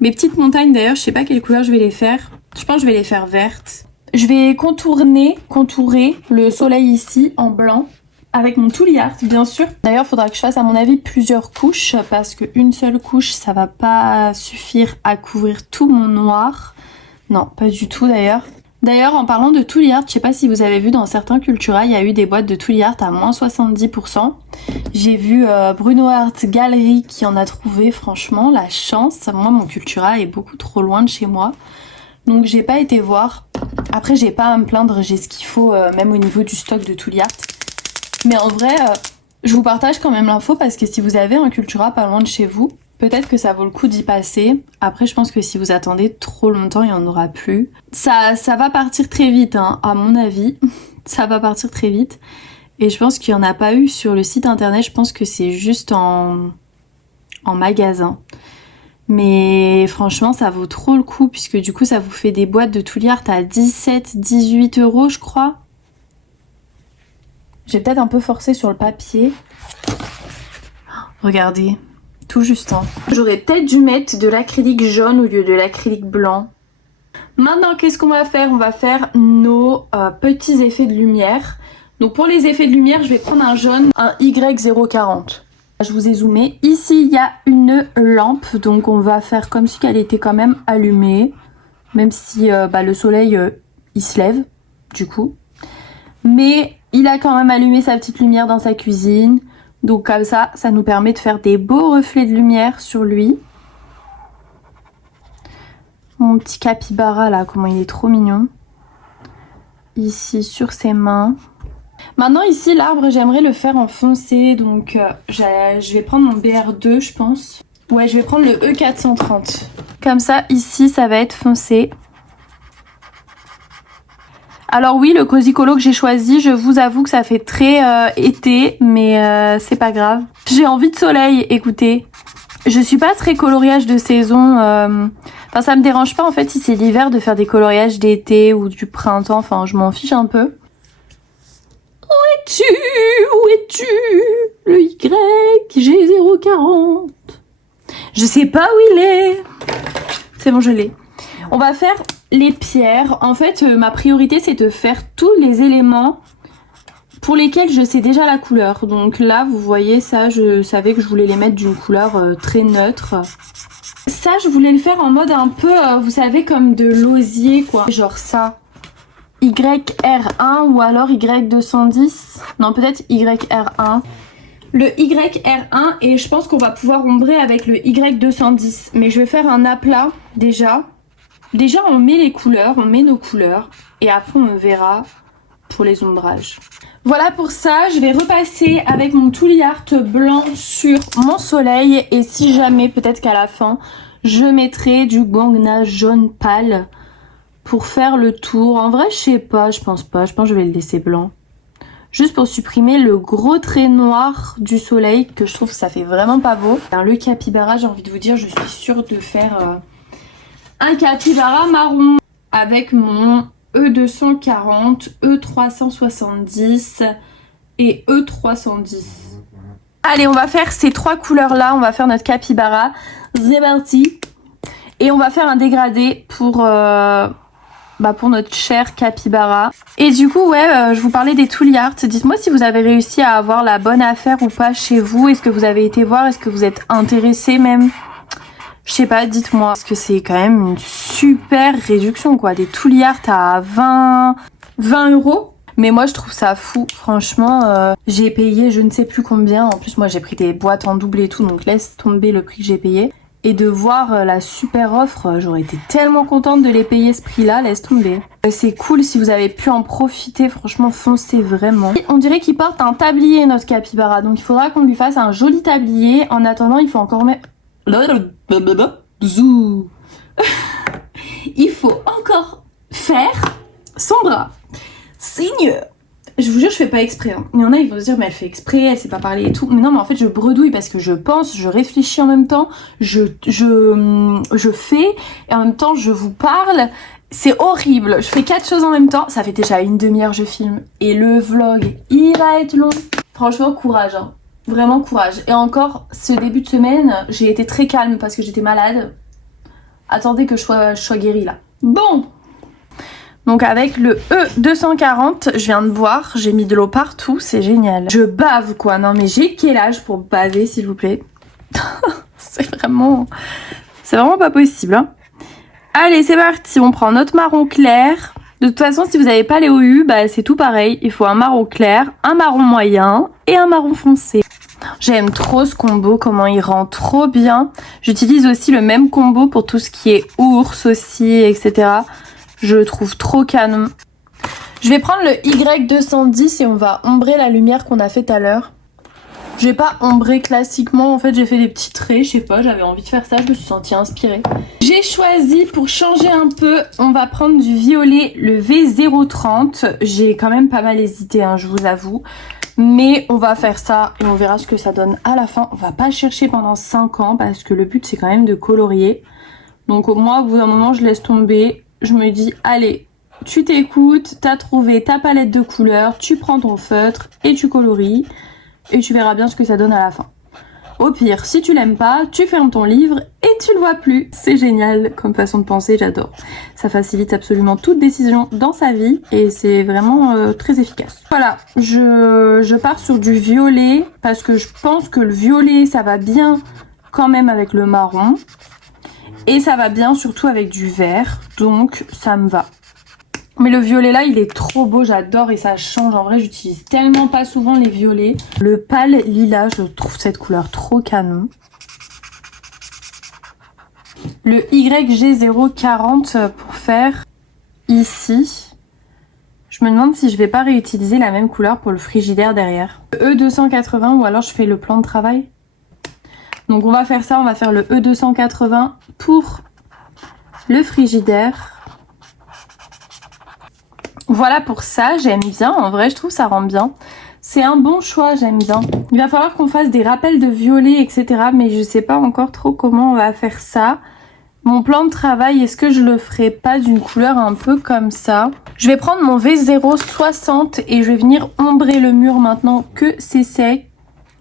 Mes petites montagnes, d'ailleurs, je sais pas quelle couleur je vais les faire. Je pense que je vais les faire vertes. Je vais contourer le soleil ici en blanc. Avec mon tool art, bien sûr. D'ailleurs, il faudra que je fasse, à mon avis, plusieurs couches. Parce qu'une seule couche, ça va pas suffire à couvrir tout mon noir. Non, pas du tout d'ailleurs. D'ailleurs, en parlant de tool art, je sais pas si vous avez vu dans certains Cultura, il y a eu des boîtes de tool art à moins 70%. J'ai vu Bruno Art Gallery qui en a trouvé, franchement, la chance. Moi, mon Cultura est beaucoup trop loin de chez moi. Donc, j'ai pas été voir. Après, j'ai pas à me plaindre, j'ai ce qu'il faut, même au niveau du stock de tool art. Mais en vrai, je vous partage quand même l'info parce que si vous avez un Cultura pas loin de chez vous, peut-être que ça vaut le coup d'y passer. Après, je pense que si vous attendez trop longtemps, il n'y en aura plus. Ça va partir très vite, hein, à mon avis. Ça va partir très vite. Et je pense qu'il n'y en a pas eu sur le site internet. Je pense que c'est juste en magasin. Mais franchement, ça vaut trop le coup puisque du coup, ça vous fait des boîtes de tool art à 17-18 €, je crois. J'ai peut-être un peu forcé sur le papier. Regardez, tout juste. Hein. J'aurais peut-être dû mettre de l'acrylique jaune au lieu de l'acrylique blanc. Maintenant, qu'est-ce qu'on va faire? On va faire nos petits effets de lumière. Donc pour les effets de lumière, je vais prendre un jaune, un Y040. Je vous ai zoomé. Ici, il y a une lampe. Donc on va faire comme si elle était quand même allumée. Même si le soleil, il se lève, du coup. Mais il a quand même allumé sa petite lumière dans sa cuisine. Donc comme ça, ça nous permet de faire des beaux reflets de lumière sur lui. Mon petit capybara là, comment il est trop mignon. Ici sur ses mains. Maintenant ici, l'arbre, j'aimerais le faire en foncé. Donc je vais prendre mon BR2, je pense. Ouais, je vais prendre le E430. Comme ça, ici, ça va être foncé. Alors oui, le Cozy Colo que j'ai choisi, je vous avoue que ça fait très été, mais c'est pas grave. J'ai envie de soleil, écoutez. Je suis pas très coloriage de saison. Enfin, ça me dérange pas en fait si c'est l'hiver de faire des coloriages d'été ou du printemps. Enfin, je m'en fiche un peu. Où es-tu? Où es-tu? Le YG040. Je sais pas où il est. C'est bon, je l'ai. On va faire les pierres. En fait, ma priorité, c'est de faire tous les éléments pour lesquels je sais déjà la couleur. Donc là, vous voyez ça, je savais que je voulais les mettre d'une couleur très neutre. Ça, je voulais le faire en mode un peu, vous savez, comme de l'osier, quoi. Genre ça. YR1 ou alors Y210. Non, peut-être YR1. Le YR1 et je pense qu'on va pouvoir ombrer avec le Y210. Mais je vais faire un aplat déjà. Déjà, on met les couleurs, on met nos couleurs. Et après, on verra pour les ombrages. Voilà pour ça, je vais repasser avec mon Tooly Art blanc sur mon soleil. Et si jamais, peut-être qu'à la fin, je mettrai du Gongna jaune pâle pour faire le tour. En vrai, je sais pas, je pense pas. Je pense que je vais le laisser blanc. juste pour supprimer le gros trait noir du soleil que je trouve que ça fait vraiment pas beau. Alors, le capybara, j'ai envie de vous dire, je suis sûre de faire un capybara marron avec mon E240, E370 et E310. Allez, on va faire ces 3 couleurs là, on va faire notre capybara. C'est parti. Et on va faire un dégradé pour notre cher capybara. Et du coup, ouais, je vous parlais des Tooly Art. Dites-moi si vous avez réussi à avoir la bonne affaire ou pas chez vous. Est-ce que vous avez été voir? Est-ce que vous êtes intéressé même? Je sais pas, dites-moi. Parce que c'est quand même une super réduction, quoi. Des Tooly Art à 20 euros. Mais moi, je trouve ça fou. Franchement, j'ai payé je ne sais plus combien. En plus, moi, j'ai pris des boîtes en double et tout. Donc, laisse tomber le prix que j'ai payé. Et de voir la super offre, j'aurais été tellement contente de les payer ce prix-là, laisse tomber. C'est cool si vous avez pu en profiter, franchement foncez vraiment. On dirait qu'il porte un tablier notre capybara, donc il faudra qu'on lui fasse un joli tablier. En attendant, il faut encore mettre... Zou. Il faut encore faire son bras. Seigneur. Je vous jure, je fais pas exprès. Hein. Il y en a, ils vont se dire, mais elle fait exprès, elle sait pas parler et tout. Mais non, mais en fait, je bredouille parce que je pense, je réfléchis en même temps, je fais et en même temps, je vous parle. C'est horrible. Je fais 4 choses en même temps. Ça fait déjà une demi-heure, je filme. Et le vlog, il va être long. Franchement, courage. Hein. Vraiment courage. Et encore, ce début de semaine, j'ai été très calme parce que j'étais malade. Attendez que je sois guérie là. Bon. Donc avec le E240, je viens de boire, j'ai mis de l'eau partout, c'est génial. Je bave quoi, non mais j'ai quel âge pour baver s'il vous plaît? C'est vraiment pas possible. Hein. Allez c'est parti, on prend notre marron clair. De toute façon si vous n'avez pas les OU, bah c'est tout pareil. Il faut un marron clair, un marron moyen et un marron foncé. J'aime trop ce combo, comment il rend trop bien. J'utilise aussi le même combo pour tout ce qui est ours aussi, etc. Je le trouve trop canon. Je vais prendre le Y210 et on va ombrer la lumière qu'on a fait tout à l'heure. Je vais pas ombrer classiquement, en fait j'ai fait des petits traits, je sais pas, j'avais envie de faire ça, je me suis sentie inspirée. J'ai choisi, pour changer un peu, on va prendre du violet, le V030. J'ai quand même pas mal hésité, hein, je vous avoue. Mais on va faire ça et on verra ce que ça donne à la fin. On va pas chercher pendant 5 ans parce que le but c'est quand même de colorier. Donc moi au bout d'un moment je laisse tomber. Je me dis, allez, tu t'écoutes, t'as trouvé ta palette de couleurs, tu prends ton feutre et tu colories. Et tu verras bien ce que ça donne à la fin. Au pire, si tu l'aimes pas, tu fermes ton livre et tu le vois plus. C'est génial comme façon de penser, j'adore. Ça facilite absolument toute décision dans sa vie et c'est vraiment très efficace. Voilà, je pars sur du violet parce que je pense que le violet, ça va bien quand même avec le marron. Et ça va bien surtout avec du vert, donc ça me va. Mais le violet là, il est trop beau, j'adore et ça change. En vrai, j'utilise tellement pas souvent les violets. Le pâle lilas, je trouve cette couleur trop canon. Le YG040 pour faire ici. Je me demande si je vais pas réutiliser la même couleur pour le frigidaire derrière. Le E280 ou alors je fais le plan de travail. Donc on va faire ça, on va faire le E280 pour le frigidaire. Voilà pour ça, j'aime bien, en vrai je trouve ça rend bien. C'est un bon choix, j'aime bien. Il va falloir qu'on fasse des rappels de violet, etc. Mais je sais pas encore trop comment on va faire ça. Mon plan de travail, est-ce que je le ferai pas d'une couleur un peu comme ça? Je vais prendre mon V060 et je vais venir ombrer le mur maintenant que c'est sec.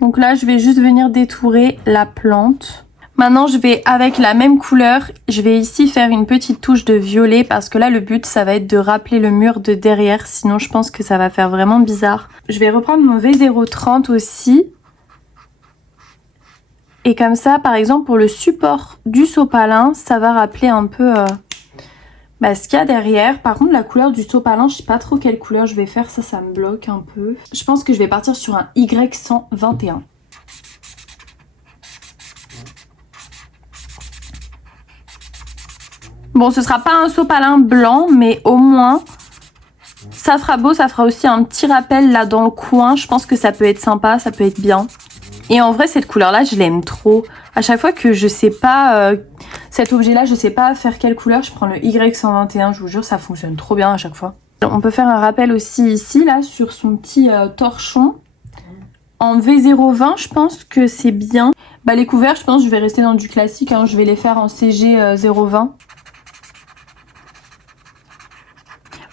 Donc là, je vais juste venir détourer la plante. Maintenant, je vais, avec la même couleur, je vais ici faire une petite touche de violet parce que là, le but, ça va être de rappeler le mur de derrière. Sinon, je pense que ça va faire vraiment bizarre. Je vais reprendre mon V030 aussi. Et comme ça, par exemple, pour le support du sopalin, ça va rappeler un peu ce qu'il y a derrière. Par contre, la couleur du sopalin, je sais pas trop quelle couleur je vais faire. Ça me bloque un peu. Je pense que je vais partir sur un Y121. Bon, ce sera pas un sopalin blanc, mais au moins, ça fera beau. Ça fera aussi un petit rappel là dans le coin. Je pense que ça peut être sympa, ça peut être bien. Et en vrai, cette couleur-là, je l'aime trop. À chaque fois que je sais pas, cet objet-là, je sais pas faire quelle couleur, je prends le Y121. Je vous jure, ça fonctionne trop bien à chaque fois. on peut faire un rappel aussi ici, là, sur son petit torchon. En V020, je pense que c'est bien. Bah les couverts, je pense que je vais rester dans du classique, hein. Je vais les faire en CG 020.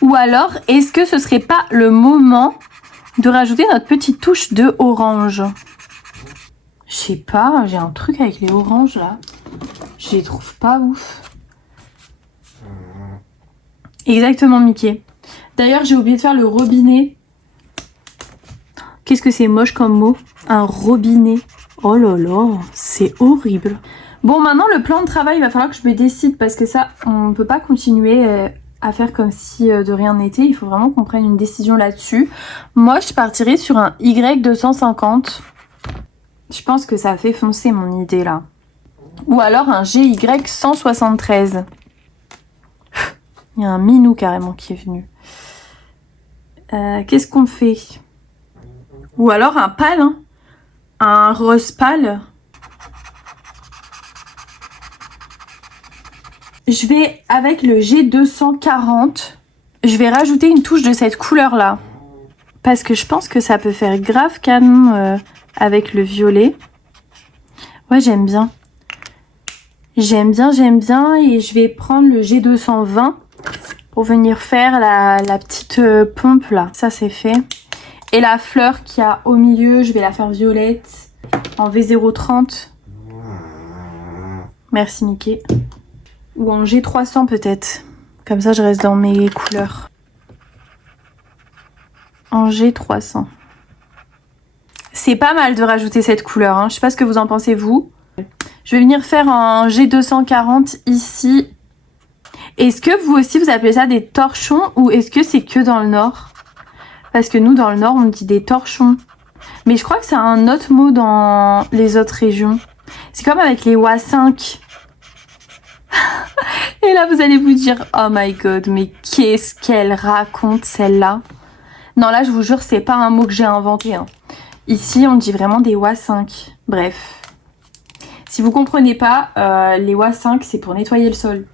Ou alors, est-ce que ce serait pas le moment de rajouter notre petite touche de orange? Je sais pas, j'ai un truc avec les oranges là. Je les trouve pas ouf. Exactement, Mickey. D'ailleurs, j'ai oublié de faire le robinet. Qu'est-ce que c'est moche comme mot? Un robinet. Oh là là, c'est horrible. Bon, maintenant, le plan de travail, il va falloir que je me décide parce que ça, on peut pas continuer à faire comme si de rien n'était. Il faut vraiment qu'on prenne une décision là-dessus. Moi, je partirais sur un Y250. Je pense que ça fait foncer mon idée là. Ou alors un GY173. Il y a un minou carrément qui est venu. Qu'est-ce qu'on fait? Ou alors un pâle, hein? Un rose pâle. Je vais avec le G240. Je vais rajouter une touche de cette couleur là. Parce que je pense que ça peut faire grave canon avec le violet. Ouais, j'aime bien. J'aime bien. Et je vais prendre le G220 pour venir faire la petite pompe là. Ça, c'est fait. Et la fleur qu'il y a au milieu, je vais la faire violette en V030. Merci, Mickey. Ou en G300 peut-être. Comme ça, je reste dans mes couleurs. En G300. C'est pas mal de rajouter cette couleur, hein. Je sais pas ce que vous en pensez, vous. Je vais venir faire un G240 ici. Est-ce que vous aussi, vous appelez ça des torchons ou est-ce que c'est que dans le Nord? Parce que nous, dans le Nord, on dit des torchons. Mais je crois que c'est un autre mot dans les autres régions. C'est comme avec les Wa5. Et là, vous allez vous dire, oh my god, mais qu'est-ce qu'elle raconte, celle-là? Non, là, je vous jure, c'est pas un mot que j'ai inventé, hein. Ici, on dit vraiment des Wa5. Bref. Si vous comprenez pas, les Wa5, c'est pour nettoyer le sol.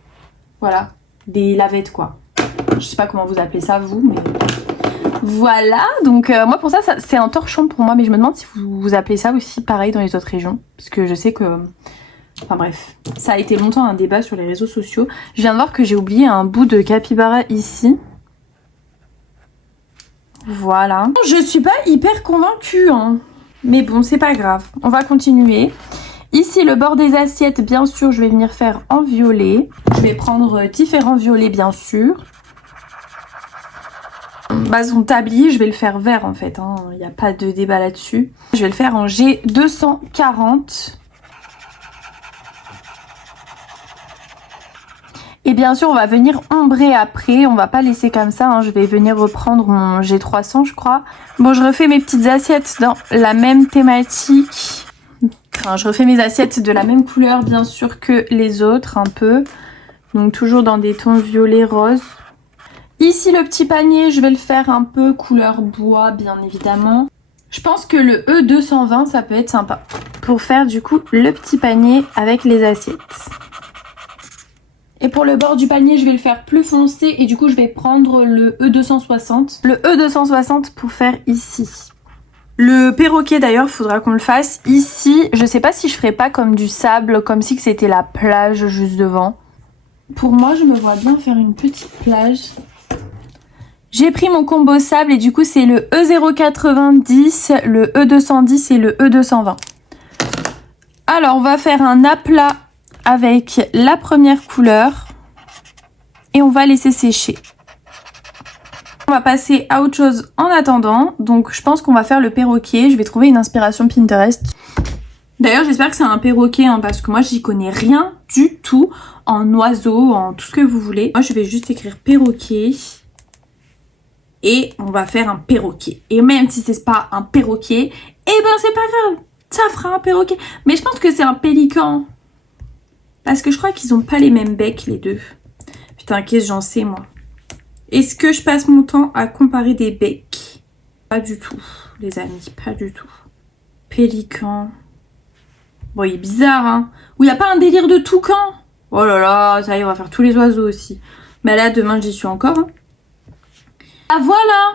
Voilà. Des lavettes, quoi. Je sais pas comment vous appelez ça, vous, mais... Voilà, donc moi pour ça c'est un torchon pour moi, mais je me demande si vous appelez ça aussi pareil dans les autres régions, parce que je sais que... Enfin bref, ça a été longtemps un débat sur les réseaux sociaux. Je viens de voir que j'ai oublié un bout de capybara ici. Voilà. Je suis pas hyper convaincue, hein. Mais bon, c'est pas grave, on va continuer. Ici, le bord des assiettes, bien sûr, je vais venir faire en violet. Je vais prendre différents violets, bien sûr. Bah, son tablier, je vais le faire vert en fait, hein. Il n'y a pas de débat là-dessus. Je vais le faire en G240. Et bien sûr, on va venir ombrer après. On va pas laisser comme ça, hein. Je vais venir reprendre mon G300, je crois. Bon, je refais mes petites assiettes dans la même thématique. Enfin, je refais mes assiettes de la même couleur, bien sûr, que les autres, un peu. Donc, toujours dans des tons violet rose. Ici, le petit panier, je vais le faire un peu couleur bois, bien évidemment. Je pense que le E220, ça peut être sympa. Pour faire, du coup, le petit panier avec les assiettes. Et pour le bord du panier, je vais le faire plus foncé. Et du coup, je vais prendre le E260. Le E260 pour faire ici. Le perroquet, d'ailleurs, il faudra qu'on le fasse ici. Je sais pas si je ferai pas comme du sable, comme si c'était la plage juste devant. Pour moi, je me vois bien faire une petite plage. J'ai pris mon combo sable et du coup c'est le E090, le E210 et le E220. Alors on va faire un aplat avec la première couleur et on va laisser sécher. On va passer à autre chose en attendant. Donc je pense qu'on va faire le perroquet. Je vais trouver une inspiration Pinterest. D'ailleurs j'espère que c'est un perroquet, hein, parce que moi j'y connais rien du tout en oiseau, en tout ce que vous voulez. Moi je vais juste écrire perroquet. Et on va faire un perroquet. Et même si c'est pas un perroquet, eh ben c'est pas grave. Ça fera un perroquet. Mais je pense que c'est un pélican. Parce que je crois qu'ils ont pas les mêmes becs les deux. Putain, qu'est-ce que j'en sais moi. Est-ce que je passe mon temps à comparer des becs? Pas du tout, les amis, pas du tout. Pélican. Bon, il est bizarre, hein. Ou il n'y a pas un délire de toucan? Oh là là, ça y est, on va faire tous les oiseaux aussi. Mais là, demain, j'y suis encore, hein. Ah voilà,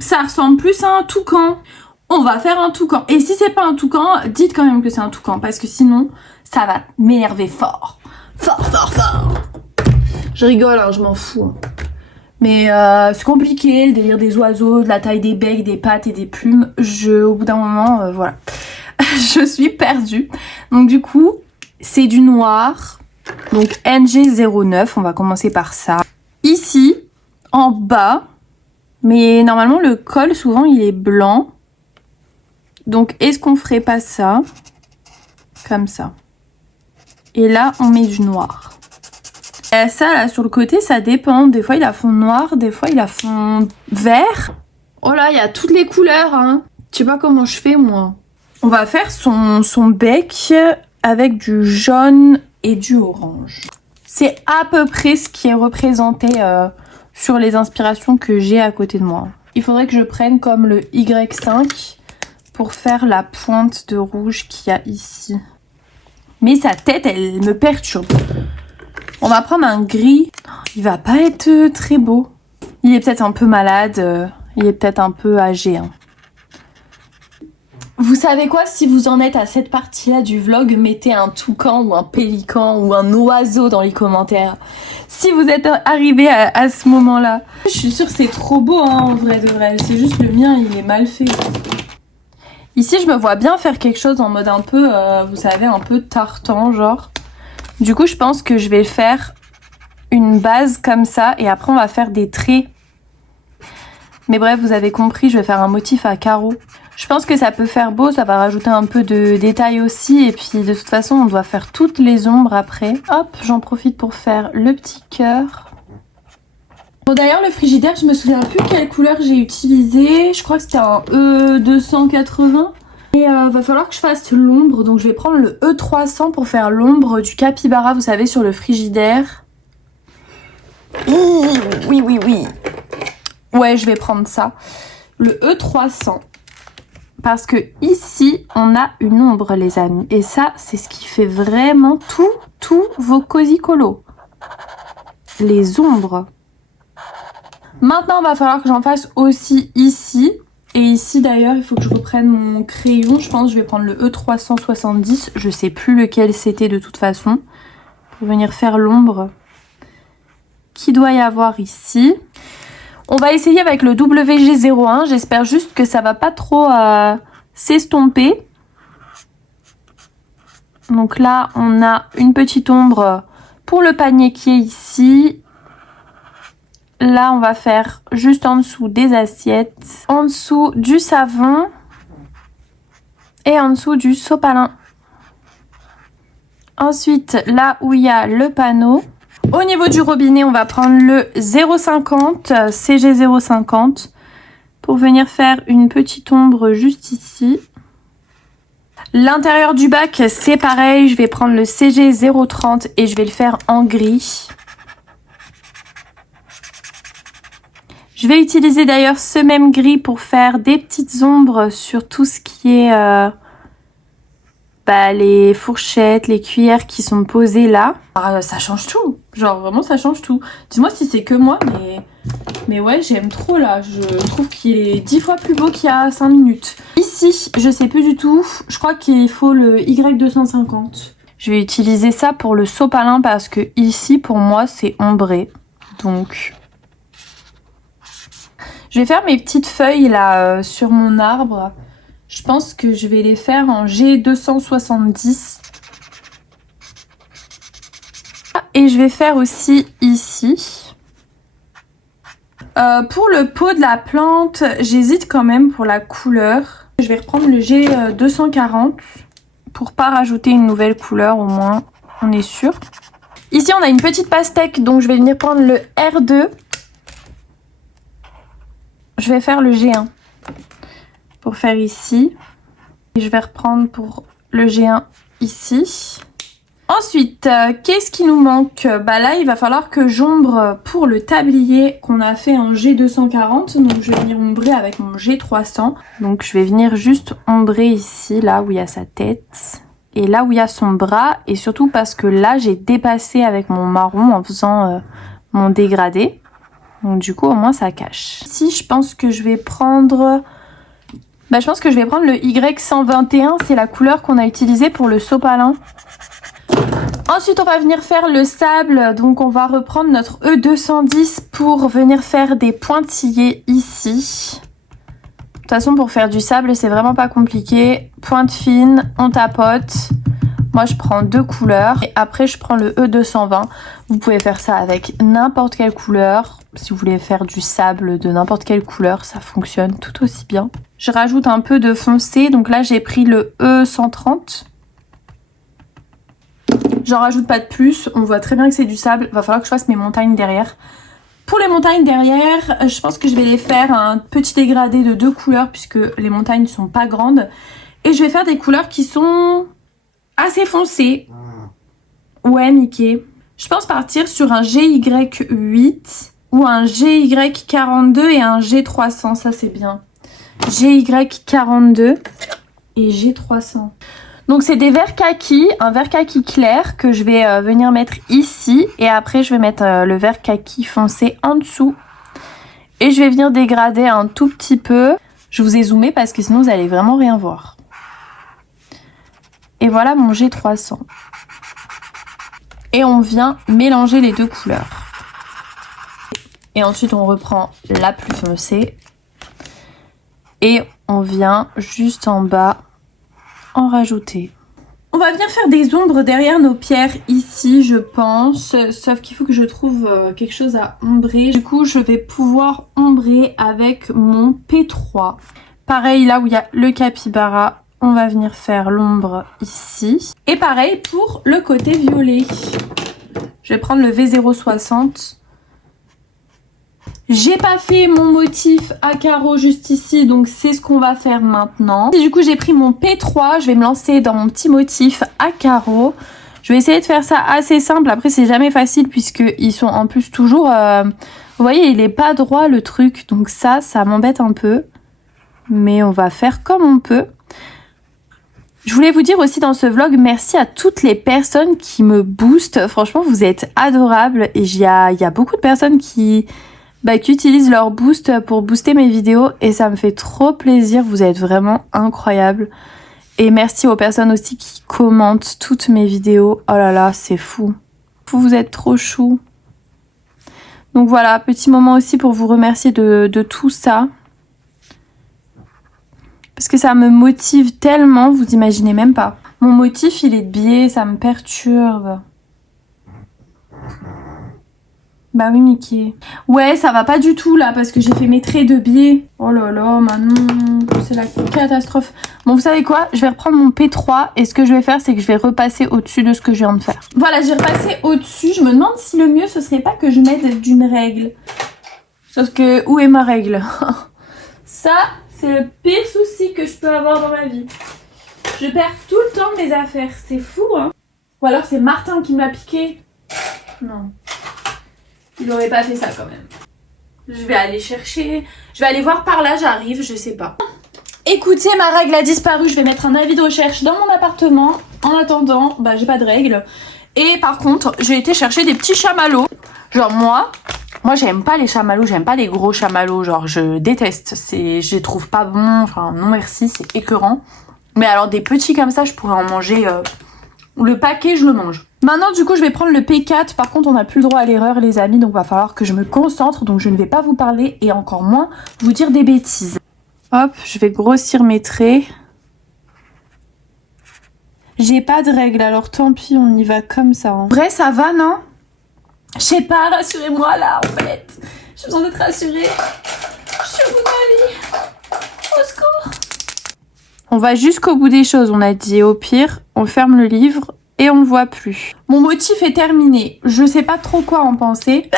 ça ressemble plus à un toucan. On va faire un toucan. Et si c'est pas un toucan, dites quand même que c'est un toucan, parce que sinon, ça va m'énerver fort. Fort, fort, fort. Je rigole, hein, je m'en fous. Mais c'est compliqué, le délire des oiseaux, de la taille des becs, des pattes et des plumes. Au bout d'un moment, voilà. Je suis perdue. Donc du coup, c'est du noir. Donc NG09, on va commencer par ça. Ici, en bas, mais normalement le col, souvent, il est blanc. Donc est-ce qu'on ferait pas ça? Comme ça. Et là, on met du noir. Et ça, là, sur le côté, ça dépend. Des fois, il a fond noir, des fois, il a fond vert. Oh là, il y a toutes les couleurs, hein. Je sais pas comment je fais, moi. On va faire son bec avec du jaune et du orange. C'est à peu près ce qui est représenté sur les inspirations que j'ai à côté de moi. Il faudrait que je prenne comme le Y5 pour faire la pointe de rouge qu'il y a ici. Mais sa tête, elle me perturbe. On va prendre un gris. Il va pas être très beau. Il est peut-être un peu malade. Il est peut-être un peu âgé. Hein. Vous savez quoi? Si vous en êtes à cette partie-là du vlog, mettez un toucan ou un pélican ou un oiseau dans les commentaires. Si vous êtes arrivé à ce moment-là. Je suis sûre que c'est trop beau, hein, en vrai de vrai. C'est juste le mien, il est mal fait. Ici, je me vois bien faire quelque chose en mode un peu, vous savez, un peu tartan, genre. Du coup, je pense que je vais faire une base comme ça et après, on va faire des traits. Mais bref, vous avez compris, je vais faire un motif à carreaux. Je pense que ça peut faire beau, ça va rajouter un peu de détails aussi. Et puis, de toute façon, on doit faire toutes les ombres après. Hop, j'en profite pour faire le petit cœur. Bon, d'ailleurs, le frigidaire, je me souviens plus quelle couleur j'ai utilisé. Je crois que c'était un E280. Et va falloir que je fasse l'ombre, donc je vais prendre le E300 pour faire l'ombre du capybara, vous savez, sur le frigidaire. Oui, oui, oui. Ouais, je vais prendre ça. Le E300. Parce que ici, on a une ombre, les amis. Et ça, c'est ce qui fait vraiment tous vos cosy colos. Les ombres. Maintenant, il va falloir que j'en fasse aussi ici. Et ici d'ailleurs, il faut que je reprenne mon crayon. Je pense que je vais prendre le E370. Je sais plus lequel c'était de toute façon. Pour venir faire l'ombre qu'il doit y avoir ici. On va essayer avec le WG01. J'espère juste que ça va pas trop s'estomper. Donc là, on a une petite ombre pour le panier qui est ici. Là, on va faire juste en dessous des assiettes, en dessous du savon et en dessous du sopalin. Ensuite, là où il y a le panneau. Au niveau du robinet, on va prendre le 0,50, CG 0,50 pour venir faire une petite ombre juste ici. L'intérieur du bac, c'est pareil. Je vais prendre le CG 0,30 et je vais le faire en gris. Je vais utiliser d'ailleurs ce même gris pour faire des petites ombres sur tout ce qui est les fourchettes, les cuillères qui sont posées là. Ça change tout, genre vraiment ça change tout. Dis-moi si c'est que moi, mais ouais, j'aime trop là. Je trouve qu'il est 10 fois plus beau qu'il y a 5 minutes. Ici, je sais plus du tout, je crois qu'il faut le Y250. Je vais utiliser ça pour le sopalin parce que ici, pour moi, c'est ombré. Donc... je vais faire mes petites feuilles là sur mon arbre. Je pense que je vais les faire en G270. Et je vais faire aussi ici. Pour le pot de la plante, j'hésite quand même pour la couleur. Je vais reprendre le G240 pour pas rajouter une nouvelle couleur, au moins on est sûr. Ici on a une petite pastèque, donc je vais venir prendre le R2. Je vais faire le G1 pour faire ici. Et je vais reprendre pour le G1 ici. Ensuite, qu'est-ce qui nous manque? Bah là, il va falloir que j'ombre pour le tablier qu'on a fait en G240. Donc je vais venir ombrer avec mon G300. Donc je vais venir juste ombrer ici, là où il y a sa tête. Et là où il y a son bras. Et surtout parce que là, j'ai dépassé avec mon marron en faisant mon dégradé. Donc du coup au moins ça cache. Ici je pense que je vais prendre... je pense que je vais prendre le Y121, c'est la couleur qu'on a utilisée pour le sopalin. Ensuite on va venir faire le sable, donc on va reprendre notre E210 pour venir faire des pointillés ici. De toute façon pour faire du sable c'est vraiment pas compliqué. Pointe fine, on tapote. Moi je prends 2 couleurs et après je prends le E220. Vous pouvez faire ça avec n'importe quelle couleur. Si vous voulez faire du sable de n'importe quelle couleur, ça fonctionne tout aussi bien. Je rajoute un peu de foncé, donc là j'ai pris le E130. J'en rajoute pas de plus, on voit très bien que c'est du sable. Va falloir que je fasse mes montagnes derrière. Pour les montagnes derrière, je pense que je vais les faire un petit dégradé de 2 couleurs puisque les montagnes ne sont pas grandes. Et je vais faire des couleurs qui sont assez foncées. Ouais, Mickey. Je pense partir sur un GY8 ou un GY42 et un G300, ça c'est bien. GY42 et G300. Donc c'est des verts kaki, un vert kaki clair que je vais venir mettre ici. Et après je vais mettre le vert kaki foncé en dessous. Et je vais venir dégrader un tout petit peu. Je vous ai zoomé parce que sinon vous allez vraiment rien voir. Et voilà mon G300. Et on vient mélanger les 2 couleurs. Et ensuite on reprend la plus foncée. Et on vient juste en bas en rajouter. On va venir faire des ombres derrière nos pierres ici je pense. Sauf qu'il faut que je trouve quelque chose à ombrer. Du coup je vais pouvoir ombrer avec mon P3. Pareil là où il y a le capybara. On va venir faire l'ombre ici. Et pareil pour le côté violet. Je vais prendre le V060. J'ai pas fait mon motif à carreaux juste ici, donc c'est ce qu'on va faire maintenant. Et du coup j'ai pris mon P3, je vais me lancer dans mon petit motif à carreaux. Je vais essayer de faire ça assez simple, après c'est jamais facile puisqu'ils sont en plus toujours... Vous voyez, il est pas droit le truc, donc ça m'embête un peu. Mais on va faire comme on peut. Je voulais vous dire aussi dans ce vlog, merci à toutes les personnes qui me boostent. Franchement, vous êtes adorables. Et il y a beaucoup de personnes qui utilisent leur boost pour booster mes vidéos. Et ça me fait trop plaisir. Vous êtes vraiment incroyables. Et merci aux personnes aussi qui commentent toutes mes vidéos. Oh là là, c'est fou. Vous êtes trop chou. Donc voilà, petit moment aussi pour vous remercier de tout ça. Parce que ça me motive tellement, vous imaginez même pas. Mon motif, il est biais, ça me perturbe. Bah oui, Mickey. Ouais, ça va pas du tout là, parce que j'ai fait mes traits de biais. Oh là là, Manon, c'est la catastrophe. Bon, vous savez quoi? Je vais reprendre mon P3 et ce que je vais faire, c'est que je vais repasser au-dessus de ce que je viens de faire. Voilà, j'ai repassé au-dessus. Je me demande si le mieux, ce serait pas que je mette d'une règle. Sauf que, où est ma règle? Ça... c'est le pire souci que je peux avoir dans ma vie. Je perds tout le temps mes affaires. C'est fou, hein. Ou alors c'est Martin qui me l'a piqué. Non. Il aurait pas fait ça quand même. Je vais aller chercher. Je vais aller voir par là, j'arrive, je sais pas. Écoutez, ma règle a disparu. Je vais mettre un avis de recherche dans mon appartement. En attendant, j'ai pas de règle. Et par contre, j'ai été chercher des petits chamallows. Genre moi j'aime pas les chamallows, j'aime pas les gros chamallows, genre je déteste, je les trouve pas bons, enfin non merci, c'est écœurant. Mais alors des petits comme ça, je pourrais en manger, le paquet je le mange. Maintenant du coup je vais prendre le P4, par contre on n'a plus le droit à l'erreur les amis, donc va falloir que je me concentre, donc je ne vais pas vous parler et encore moins vous dire des bêtises. Hop, je vais grossir mes traits. J'ai pas de règle, alors tant pis, on y va comme ça. Hein. Vrai, ça va, non? Je sais pas, rassurez-moi là, en fait. J'ai besoin d'être rassurée. Je suis au bout de ma vie. Au secours. On va jusqu'au bout des choses, on a dit. Au pire, on ferme le livre et on le voit plus. Mon motif est terminé. Je sais pas trop quoi en penser.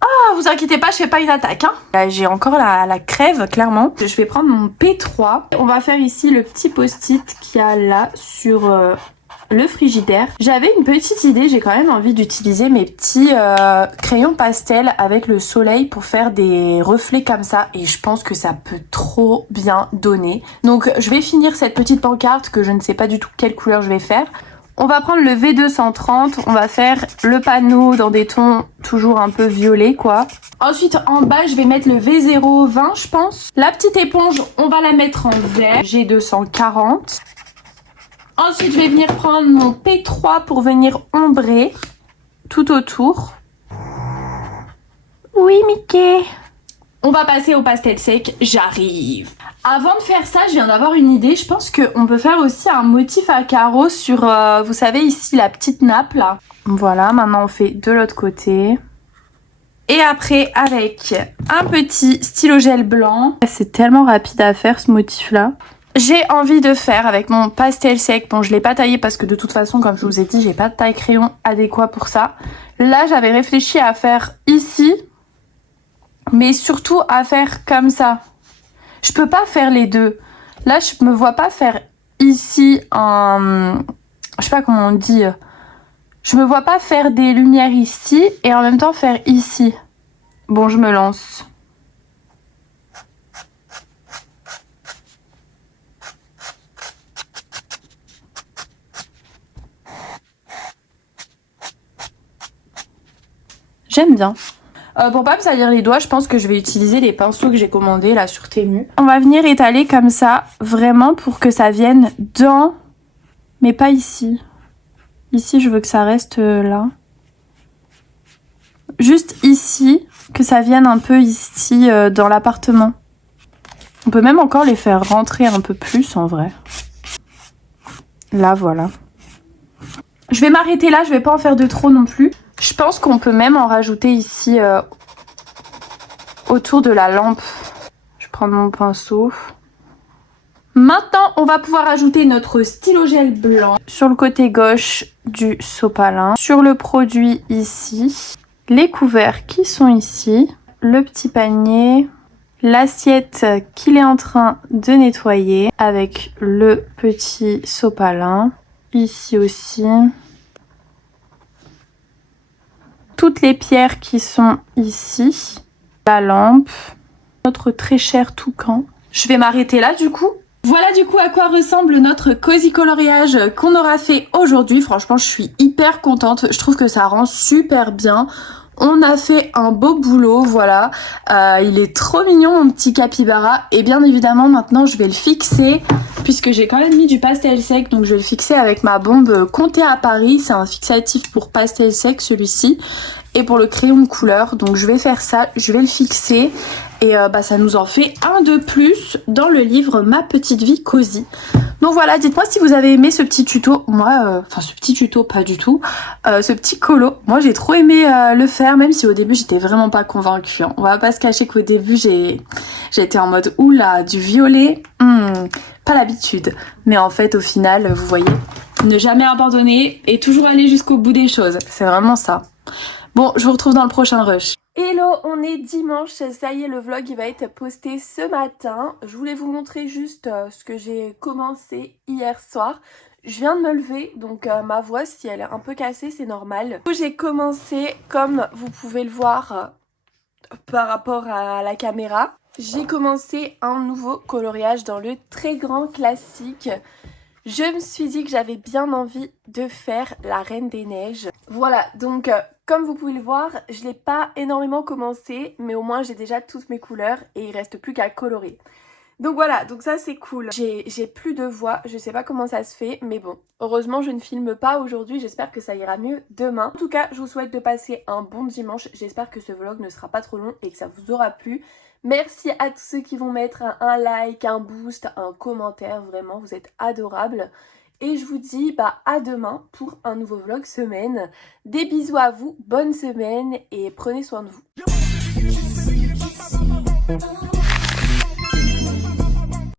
Ah, vous inquiétez pas, je fais pas une attaque. Hein. Là, j'ai encore la crève, clairement. Je vais prendre mon P3. On va faire ici le petit post-it qu'il y a là sur... le frigidaire. J'avais une petite idée, j'ai quand même envie d'utiliser mes petits crayons pastel avec le soleil pour faire des reflets comme ça et je pense que ça peut trop bien donner. Donc je vais finir cette petite pancarte que je ne sais pas du tout quelle couleur je vais faire. On va prendre le V230, on va faire le panneau dans des tons toujours un peu violets quoi. Ensuite en bas je vais mettre le V020 je pense. La petite éponge on va la mettre en vert, G240. Ensuite je vais venir prendre mon P3 pour venir ombrer tout autour. Oui Mickey. On va passer au pastel sec, j'arrive. Avant de faire ça, je viens d'avoir une idée. Je pense qu'on peut faire aussi un motif à carreaux sur, vous savez ici, la petite nappe là. Voilà, maintenant on fait de l'autre côté. Et après, avec un petit stylo gel blanc. C'est tellement rapide à faire ce motif là. J'ai envie de faire avec mon pastel sec. Bon, je l'ai pas taillé parce que de toute façon, comme je vous ai dit, j'ai pas de taille crayon adéquat pour ça. Là, j'avais réfléchi à faire ici. Mais surtout à faire comme ça. Je peux pas faire les deux. Là, je me vois pas faire ici un... Je sais pas comment on dit. Je me vois pas faire des lumières ici et en même temps faire ici. Bon, je me lance. J'aime bien. Pour pas me salir les doigts, je pense que je vais utiliser les pinceaux que j'ai commandés là sur Temu. On va venir étaler comme ça, vraiment pour que ça vienne dans... Mais pas ici. Ici, je veux que ça reste là. Juste ici, que ça vienne un peu ici dans l'appartement. On peut même encore les faire rentrer un peu plus en vrai. Là, voilà. Je vais m'arrêter là, je vais pas en faire de trop non plus. Je pense qu'on peut même en rajouter ici autour de la lampe. Je prends mon pinceau. Maintenant, on va pouvoir ajouter notre stylo gel blanc sur le côté gauche du sopalin. Sur le produit ici. Les couverts qui sont ici. Le petit panier. L'assiette qu'il est en train de nettoyer avec le petit sopalin. Ici aussi. Toutes les pierres qui sont ici. La lampe. Notre très cher toucan. Je vais m'arrêter là du coup. Voilà du coup à quoi ressemble notre cosy coloriage qu'on aura fait aujourd'hui. Franchement, je suis hyper contente. Je trouve que ça rend super bien. On a fait un beau boulot, voilà. Il est trop mignon mon petit capybara. Et bien évidemment maintenant je vais le fixer puisque j'ai quand même mis du pastel sec. Donc je vais le fixer avec ma bombe Comté à Paris. C'est un fixatif pour pastel sec celui-ci. Et pour le crayon de couleur. Donc je vais faire ça, je vais le fixer. Et ça nous en fait un de plus dans le livre Ma Petite Vie Cosy. Donc voilà, dites-moi si vous avez aimé ce petit tuto. Moi, enfin ce petit tuto, pas du tout. Ce petit colo, moi j'ai trop aimé le faire, même si au début j'étais vraiment pas convaincue. Hein. On va pas se cacher qu'au début j'ai été en mode oula, du violet, pas l'habitude. Mais en fait au final, vous voyez, ne jamais abandonner et toujours aller jusqu'au bout des choses. C'est vraiment ça. Bon, je vous retrouve dans le prochain rush. Hello, on est dimanche, ça y est, le vlog il va être posté ce matin. Je voulais vous montrer juste ce que j'ai commencé hier soir. Je viens de me lever, donc ma voix, si elle est un peu cassée, c'est normal. J'ai commencé, comme vous pouvez le voir par rapport à la caméra, j'ai commencé un nouveau coloriage dans le très grand classique. Je me suis dit que j'avais bien envie de faire la Reine des Neiges. Voilà, donc comme vous pouvez le voir, je l'ai pas énormément commencé, mais au moins j'ai déjà toutes mes couleurs et il reste plus qu'à colorer. Donc voilà, donc ça c'est cool. J'ai plus de voix, je sais pas comment ça se fait, mais bon, heureusement je ne filme pas aujourd'hui, j'espère que ça ira mieux demain. En tout cas, je vous souhaite de passer un bon dimanche, j'espère que ce vlog ne sera pas trop long et que ça vous aura plu. Merci à tous ceux qui vont mettre un like, un boost, un commentaire, vraiment vous êtes adorables. Et je vous dis à demain pour un nouveau vlog semaine. Des bisous à vous, bonne semaine et prenez soin de vous.